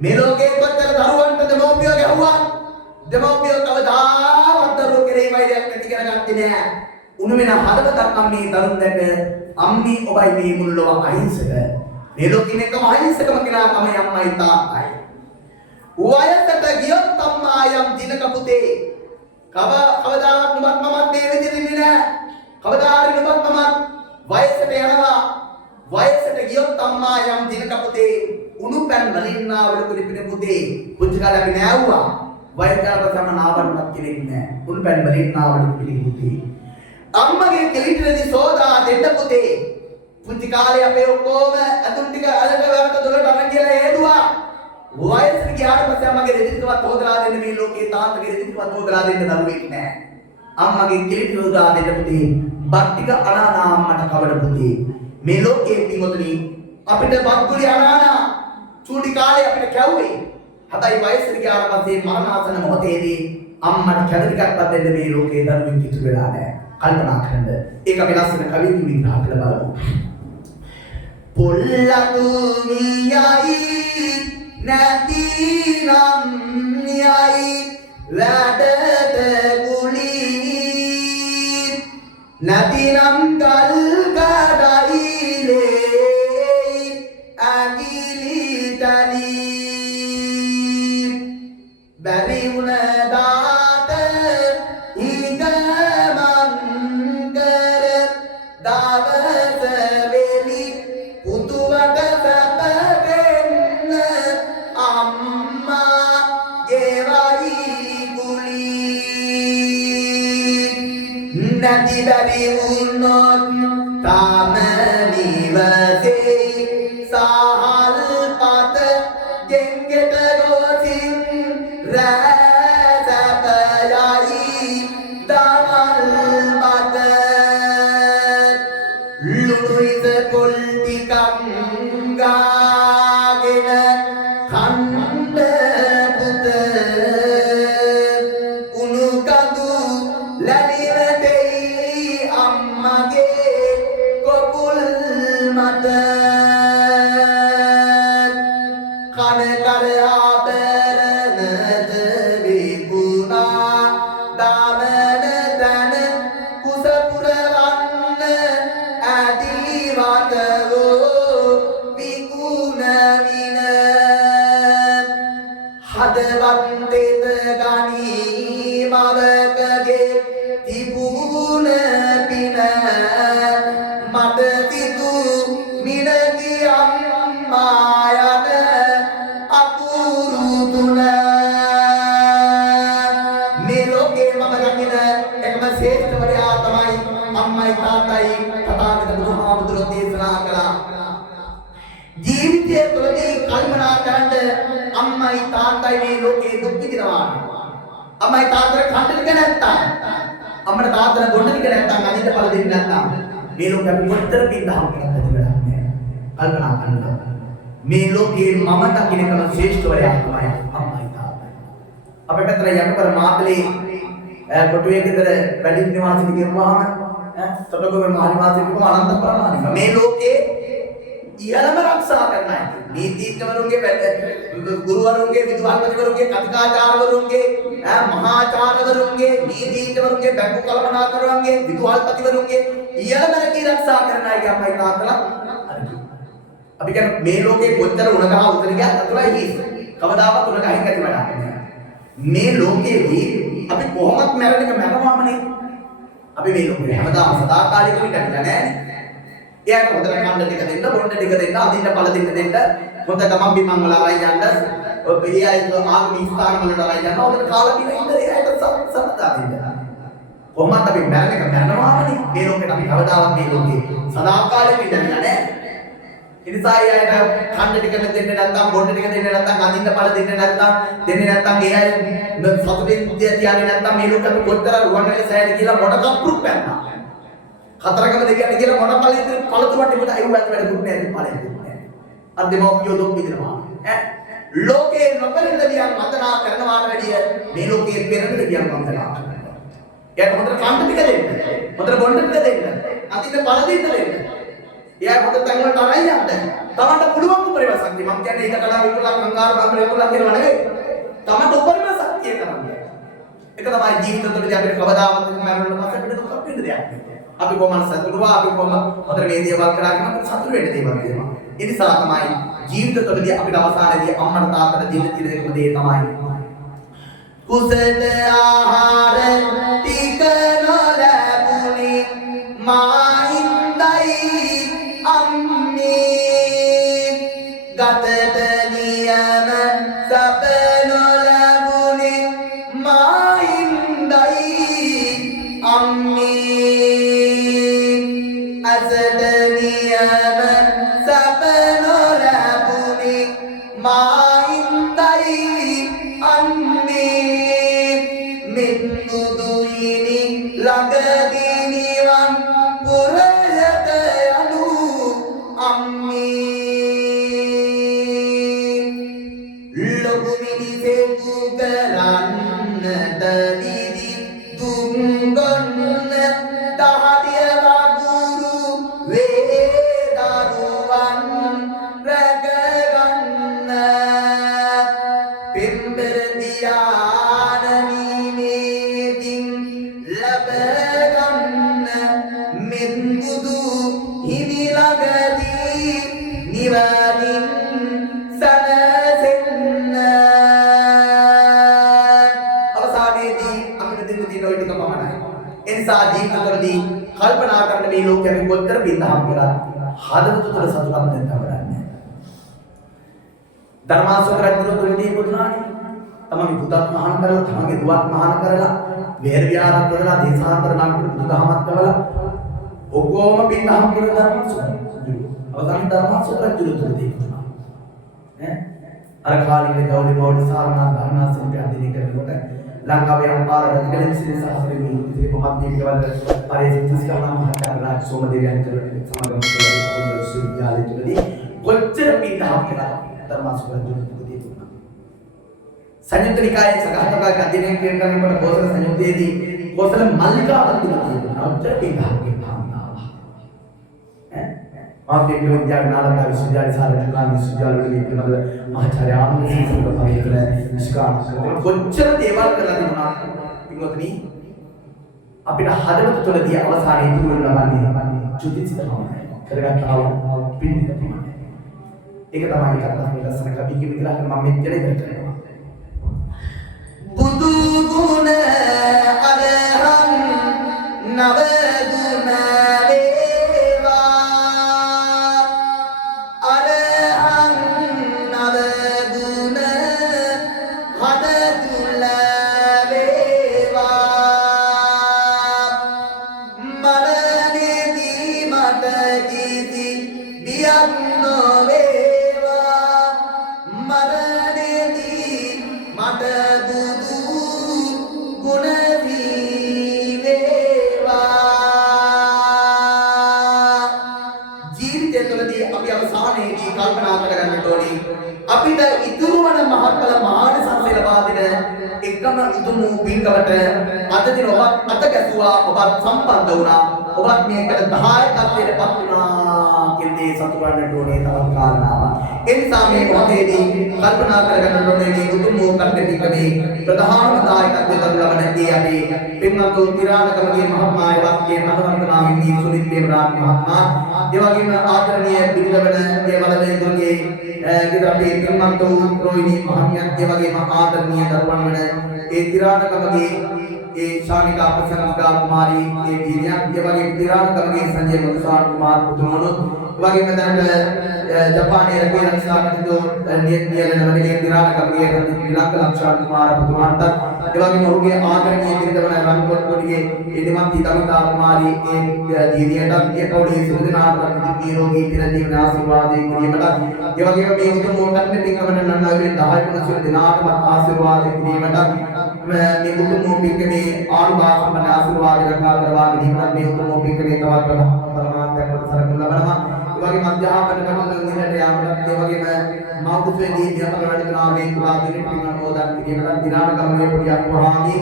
මේ ලෝකේ කොච්චර දරුවන්ට දෙමව්පියෝ ගැහුවා. දෙමව්පියෝ කවදාවත් දරුවෝ කෙරෙහි වෛරයක් ඇති කරගත්තේ නෑ. උණු වෙන හදවතක් අම්මේ දරුන් දැක අම්මේ ඔබයි මේ මුළු ලෝක අහිංසක. මේ ලෝකෙින් එකම අහිංසකම කෙනා තමයි අම්මයි තාත්තයි. වයසට ගියොත් අම්මා යම් දිනක පුතේ කවදාවත් නුඹත් මමත් මේ විදිහට ඉන්නේ නෑ. කවදා හරි නුඹත් මමත් වයසට යනවා. වයසට ගියොත් අම්මා යම් දිනක පුතේ උණු පැන් වලින් ආවල කුලිපින පුතේ පුංචි කාලේ අපි නෑවුවා. වයස කාලේ තමයි නාවන්නත් කෙනෙක් නෑ. උණු පැන් වලින් ආවල කුලිපින පුතේ අම්මගේ කෙලිටේදී සෝදා දෙන්න පුතේ. පුංචි කාලේ අපේ ඔක්කොම අතුන් ටික අලට වැවට දොලට අරන් කියලා හේදුවා. වයසට ගියාට පස්සේ අම්මගේ රෙදිත්වත් හොදලා දෙන්න මේ ලෝකේ තාත්තගේ රෙදිත්වත් හොදලා දෙන්න දරුවෙක් නෑ. අම්මගේ කෙලිට හොදලා දෙන්න පුතේ. බත් ටික අනානා අම්මට කවඩ පුතේ. මේ ලෝකයේ පින්වතුනි අපිට බත්ගුලි අනානා චූටි කාලේ අපිට කැවුවේ. හැබැයි වයසට ගියාට පස්සේ මරණාසන්න මොහොතේදී අම්මට කැඩ ටිකක්වත් දෙන්න මේ ලෝකේ දරුවෙක් ඉතුරු වෙලා නෑ. කල්පනා කරන්න. ඒක අපි ලස්සන කවියකින් විග්‍රහ කරලා බලමු. පොල්ලතු මියයි නැතිනම් යයි වැඩට කුලි නැතිනම් කල් කඩයිලේ අගිලි වැලී බැරි වුණ දාට හිගමන් කර දවස වෙලි පුතුවට සැප දෙන්න අම්මා ගෙවයි ගුලි නැති බැරි වුණොත් තාම නිවසේ සහල් පත ගෙන්ගෙට ගොසින් රෑ සැපයයි දවල් මත ලුණු ඉස පොල් ටිකක් ගාගෙන කණ්ඩ පුත උණු කඳු ලැබිවටෙයි අම්මගේ කොපුල් මත කන කර ආභරණද විකුණා දාමන තන කුස පුරවන්න ඇති වතවෝ විකුණ වින හදවත් දෙත ගනී මවකගේ තිබුණ පින මට සිතු මිනගි අම්මා යන අකුරු තුන මේ ලෝකේ මම දකින එකම ශ්‍රේෂ්ඨවරයා තමයි අම්මයි තාත්තයි තථාගත බුදුහාමුදුරුවෝ දේශනා කළා ජීවිතය තුළදී කල්පනා කරන්න අම්මයි තාත්තයි මේ ලෝකේ දුක් විඳිනවා අම්මයි තාත්තට කන්න ටික නැත්තම් අම්මට තාත්තට බොන්න ටික නැත්තම් අනිත් පළ දෙන්නේ නැත්තම් මේ ලෝකෙ අපි කොච්චර පින්දහම් කරන්නද කියලා කල්පනා කරනවා මේ ලෝකේ මම දකින කම ශ්‍රේෂ්ඨවරයා තමයි අම්මයි තාත්තයි අපේ පැත්තට යකපර මාතලේ කොටුවේ ගෙදර වැඩි නිවාසික ගියවහම තොටගොවේ මහ නිවාසික ගිහම අනන්ත ප්‍රමාණික මේ ලෝකේ ඉහළම ආරක්ෂා කරන්නයි නීතිඥවරුන්ගේ ගුරුවරුන්ගේ විදුහල්පතිවරුන්ගේ කතිකාචාර්යවරුන්ගේ මහාචාර්යවරුන්ගේ නීතිඥවරුන්ගේ බැංකු කළමනාකරුවන්ගේ විදුහල්පතිවරුන්ගේ ඉහළම ආරක්ෂා කරන්නයි අම්මයි තාත්තලා අපි කියන්නේ මේ ලෝකේ කොච්චර උණගහ උතර ගියත් අතුලයි හිස් කවදාවත් උණගහින් ඇති වැඩක් මේ ලෝකේදී අපි කොහොමත් මැරෙන එක මැරෙනවාමනේ අපි මේ ලෝකේ හැමදාම සදාකාලිකව ඉඳලා නැහැ එයාට හොඳට කන්න ටික දෙන්න බොන්න ටික දෙන්න අදින්න පළ දෙන්න හොඳ ගමන් බිමන් වල ආයි යන්න ඔය ආගම ස්ථාන වලට ආයි යන්න හොඳට කාලා බින ඉන්න එයාට සමතා දෙන්න කොහොමත් අපි මැරෙන එක මැරෙනවාමනේ මේ ලෝකේ අපි කවදාවත් මේ ලෝකේ සදාකාලිකව ඉඳලා නැහැ ඉතින් අයට කන්න ටික දෙන්න නැත්නම් බොන්න ටික දෙන්න නැත්නම් අඳින්න පළ දෙන්න නැත්නම් දෙන්නේ නැත්නම් ඒ අය සතුටින් තියන්නේ නැත්නම් මේ ලෝකෙ කොච්චර රුවන්වැලි සෑයට කියලා මොන කප්පුක් පැන්නා හතරකම දෙකියන්න කියලා මොන පළතුරට උඩ අයුව ඇත් වැඩ දුන්නේ නැති පළේ දුන්නේ අර දෙමෝපියෝ දුක් විඳිනවා ලෝකේ නොපෙනෙන දියන් වන්දනා කරනවාට වැඩිය මේ ලෝකේ පෙනෙන දියන් වන්දනා කරනවා එයාට හොඳට කන්න ටික දෙන්න හොඳට බොන්න ටික දෙන්න අඳින්න පළ දෙන්න එයා හොඳ තැන් වලට අරයි යන්න. තමන්ට පුළුවන් උපරිම ශක්තිය. මම කියන්නේ ඊට කඩා විකුණලා කංගාර බම්බර විකුණලා කියනවා නෙවෙයි. තමන්ට උපරිම ශක්තිය කරන්නේ. ඒක තමයි ජීවිත තුළදී අපිට කවදාවත් මරණයට පස්සේ අපිට දුක් වෙන්න දෙයක් නෑ. අපි කොහොමද සතුටුවා අපි කොහොම හොඳට මේ දේවල් කරා කියන සතුට වෙන්න දේවල් තියෙනවා. ඒ නිසා තමයි ජීවිත තුළදී අපිට අවසානයේදී අම්මට තාත්තට දෙන්න තියෙන එකම දේ තමයි කුසල ආහාර ටික නොලැබුණි මායින්දයි අම්මේ ගතට නියම සප නොලැබුණි මායින්දයි අම්මේ අසට නියම සප නොලැබුණි මායින්දයි අම්මේ මෙත්තුදුයිනි ළඟදී නිවන් පුරයට යනු අම්මේ ලොකු මිනිසෙකු කරන්නට දිදි තුන්ගොන්න දහදිය වගුරු වේදරුවන් රැකගන්න පෙම්බර දියානීමේදින් ලබගන්න මෙත්බුදු හිමි ළඟදී නිවනින් සන එනිසා ජීවිතවලදී කල්පනා කරන මේ ලෝකයේ අපි කොච්චර බින්දහම් කරා හදවත තුළ සතුටක් නැත්නම් කරන්නේ. ධර්මාශෝක රජුතුමනි පුදුනානේ. තමන්ගේ පුතත් මහාන කරලා තමන්ගේ දුවත් මහාන කරලා වෙහෙර විහාරයක් කරලා දේශාන්තර නම් බුදුදහමත් කරලා ඔක්කොම බින්දහම් කරන ධර්මාශෝක. අවසන් ධර්මාශෝක රජුතුමනි පුදුනා. අර කාලේ ගෞරව බෝඩි සාරණා ධර්මාශෝක අධිනය කරනකොට ලංකාවේ අම්පාර රජකලෙන් සිරි සහස්ත්‍රයේ ඉතිරි මහත්මියකවල පරිසිතිස්කවන මහාචාර්ය සෝමදේවයන් කරන සමාගම කළ විශ්වවිද්‍යාලයේදී කොච්චර බින්දහම් කරා ධර්මාශෝක රජුතුමනි පුදුනා. සංයුත්ත නිකායේ සගතක අධිනය කරනකොට කෝසල සංයුත්තේදී කෝසල මල්ලිකාවක් තිබුණා. ඔච්චර බින්දහම් ආර්ථික විද්‍යාව නාලන්දා විශ්වවිද්‍යාලය සාරජනක විශ්වවිද්‍යාලවලදී පිළිබඳ මහාචාර්ය ආනන්ද සම්ප්‍රදාය කරන නිෂ්කාරණ කොච්චර දේවල් කරලා තිබුණා පිටුතුනි අපිට හදවත තුළදී අවසානයේ ඉතුරු ලබන්නේ චුතිසිතම කරගත්තා වූ පිළිපදිම. ඒක තමයි කතාවේ ලස්සන කපි කිවිලා මම මෙච්චර ඉගෙන ගන්නවා. බුදු ගුණ අරහං නව ගුණ අපිට ඉතුරු වන මහත්ඵල මහාන සංසය ලබා දෙන එකම උතුම් පින්කමට අද දින ඔබත් අත ගැසුවා ඔබත් සම්බන්ධ වුණා ඔබත් මේකට දායකත්වයට පත් වුණා කියන දේ සතුටු වෙන්න ඕනේ තවත් කාරණාවක්. ඒ නිසා මේ මොහොතේදී කල්පනා කරගන්න ඕනේ මේ උතුම් කට්ටියකගේ ප්‍රධානම දායකත්වය ලබන ඒ අපි පින්වත් තිරාණකමගේ මහත්මාය වාක්‍යයේ නවවර්තනාමින් දී සුනිත් දේවරාජ මහත්මයා ඒ වගේම ආදරණීය බිරිඳවන ඒ වලවේ දුර්ගේ ගෙදර අපේ පින්වත් රෝහිණී මහත්මියත් ඒ වගේම ආදරණීය දරුවන් වන ඒ තිරාණකමගේ ඒ ශානිකා ප්‍රසන්නකා කුමාරී ඒ දිනියක් ඒ වගේම තිරාණකමගේ සංජය මధుසාර කුමාර පුතුණුත් ඒ වගේම දැනට ජපානයේ රැකී ආරක්ෂා කටයුතු නියැලෙන වගේ තිරාණකමගේ විලංග ලක්ෂාන් කුමාර පුතුණන්ට ඒ වගේම ඔහුගේ ආදරණීය බිරිඳවන රන්කොට්කොඩියේ එදිමන්ති තමිතා කුමාරී ඒ දිනියටත් ඒ පොඩි සුදුනාට නිරෝගී පිරදීන ආශිර්වාදයෙන් කිරීමට ඒ වගේම මේ උතුම් මොහොතේ පින්කමන නන්නාවින් 10 වන සියලු දෙනාටම ආශිර්වාදයෙන් කිරීමට මේ උතුම් පින්කමේ ආනුභාවන ආශිර්වාද ලබා ගැනීමට මේ උතුම් පින්කමේ තවත් පරමාර්ථයක් සරකන ලබනවා. ඒ වගේම අධ්‍යාපන කටයුතු නිරත යාමට ඒ වගේම මාකුත්වේදී ධ්‍යාන රණිකනාවේ කුලා දින පින්කමෝදන් කිරීමට දිනානගමනේ පුරියක් වහාමි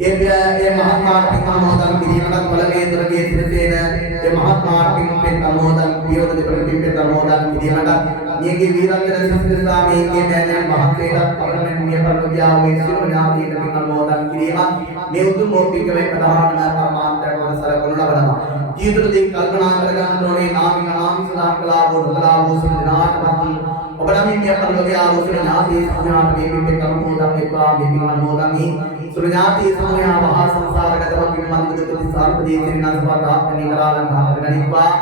ඒ මහත්මාට පින්කමෝදන් කිරීමට වලවේදරගේ සිරසේන ඒ මහත්මාට පින්කමෝදන් පියවර දෙපළ පින්කමෝදන් කිරීමට නියගේ වීරන්දර සිස්තරාමේගේ මෑණියන් මහත්කේට පරමෙන් මිය පරලෝකියා වූ සියලු ඥාතීන් පින්කමෝදන් කිරීම මේ උතුම් පින්කමේ ප්‍රධාන පරමාර්ථයක් වන සලකනු ලබනවා. ජීවිතයේ කල්පනා කරගන්න ඕනේ නාමික නාමික නාමකලා වූ සියලු දිනාටපත් ඔබ නම් මිය පරලෝකියා වූ සියලු ඥාතී සමයාට මේ පින්කමෝදන් වේවා මේ පින්කමෝදන් සුරඥාති සමයා මහා සංසාරගතව පින්මන්දිත සාර්පදී ත්‍රිනාසපත ආත්මනි කරාලං ගණිත්වා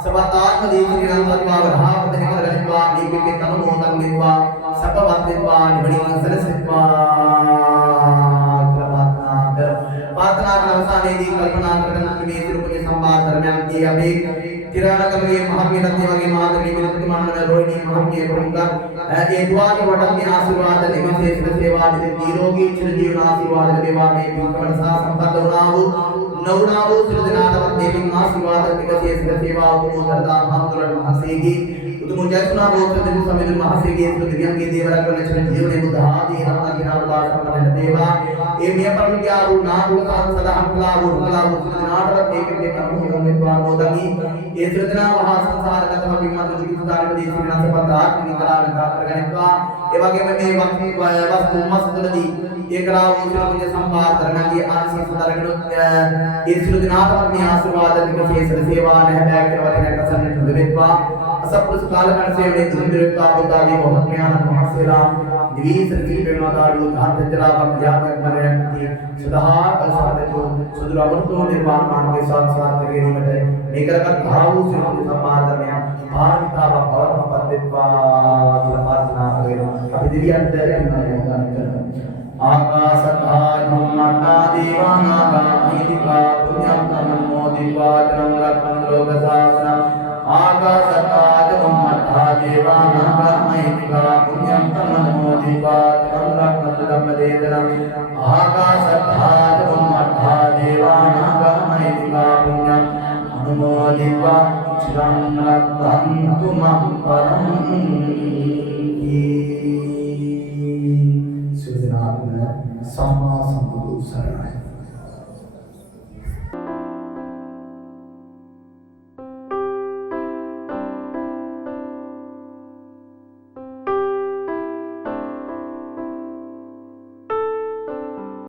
සබතාත්ම දීර්ඝ නන්දවා වරහපත නිකරණිත්වා දීපිකේ තනමෝදන් නිත්වා සපවත් නිත්වා නිවනින් සලසෙත්වා ප්‍රාර්ථනා කරන අවසානයේදී කල්පනා කරන මේ සිරුපගේ සම්බාධ ධර්මයන් කිය අපේ තිරාණකමගේ මහත්මියත් ඒ වගේම ආදරණීය විරුද්ධමානවන රෝහිණී මහත්මිය ප්‍රමුඛ ඒ දුවාගේ වඩා මේ ආශිර්වාද නිමසේ සිත සේවා නිරෝගී චිර ජීවන ආශිර්වාද ලැබේවා මේ පින්කමට සහ සම්බන්ධ වුණා වූ නොවුණා වූ සියලු දෙනාටම මේ පින් ආශිර්වාද නිමසේ සිත සේවා උතුම් දරදා මහතුරන් මහසේගේ උතුම් ජයසුනා බෝධි සමිඳුන් මහසේගේ සියලු දෙවියන්ගේ දේවරක් වන චිර ජීවනයේ බුද්ධ ආදී රත්නකිනා උදාසකම ලැබේවා ඒ මිය පරලෝකියා වූ නාමක සදාහන් කළා වූ සියලු දෙනාටම මේ පින් කර්මෝදන් වේවා මොදනි ඒ සියලු දෙනා මහා සංසාරගතව පින්වත් ජීවිතාරකදී සිනාසපත ආත්මික කරාලං කරගනිත්වා ඒ වගේම මේ වස්තු මස්තලදී ඒ කරා වූ සියලු සම්පාද ධර්මයේ ආශිර්වාද දරගෙනුත් ඒ සියලු දෙනාටම මේ ආශිර්වාද නිකේ සේවා නැහැබෑ කරවගෙන කසන්නට දෙවෙත්වා असपुरुष कालकण सेवने सुंदरता बुद्धादि महात्म्यान महासेला दिवीस नीपेणदाडु धार्तजला भक्त्यातक मरयंती सदा कलसादतो सुदुरावंतो निर्वाण मान के साथ साथ करके निमते नेकर का भावु से समादरण्य भारता भवन पतित्वा प्रार्थना करे अभी दिव्य अंतर आकाशत्थायं माता देवानागा नीतिका पुण्यं तमो दिवाचनं लक्ष्मण लोकशासनम् आकाशत्थायं माता देवानागा नीतिका पुण्यं तमो दिवाचनं लक्ष्मण धम्मदेवनम् आकाशत्थायं माता देवानागा नीतिका पुण्यं तमो दिवाचनं लक्ष्मण मम परम सम्मा संबुद्धि शरणाय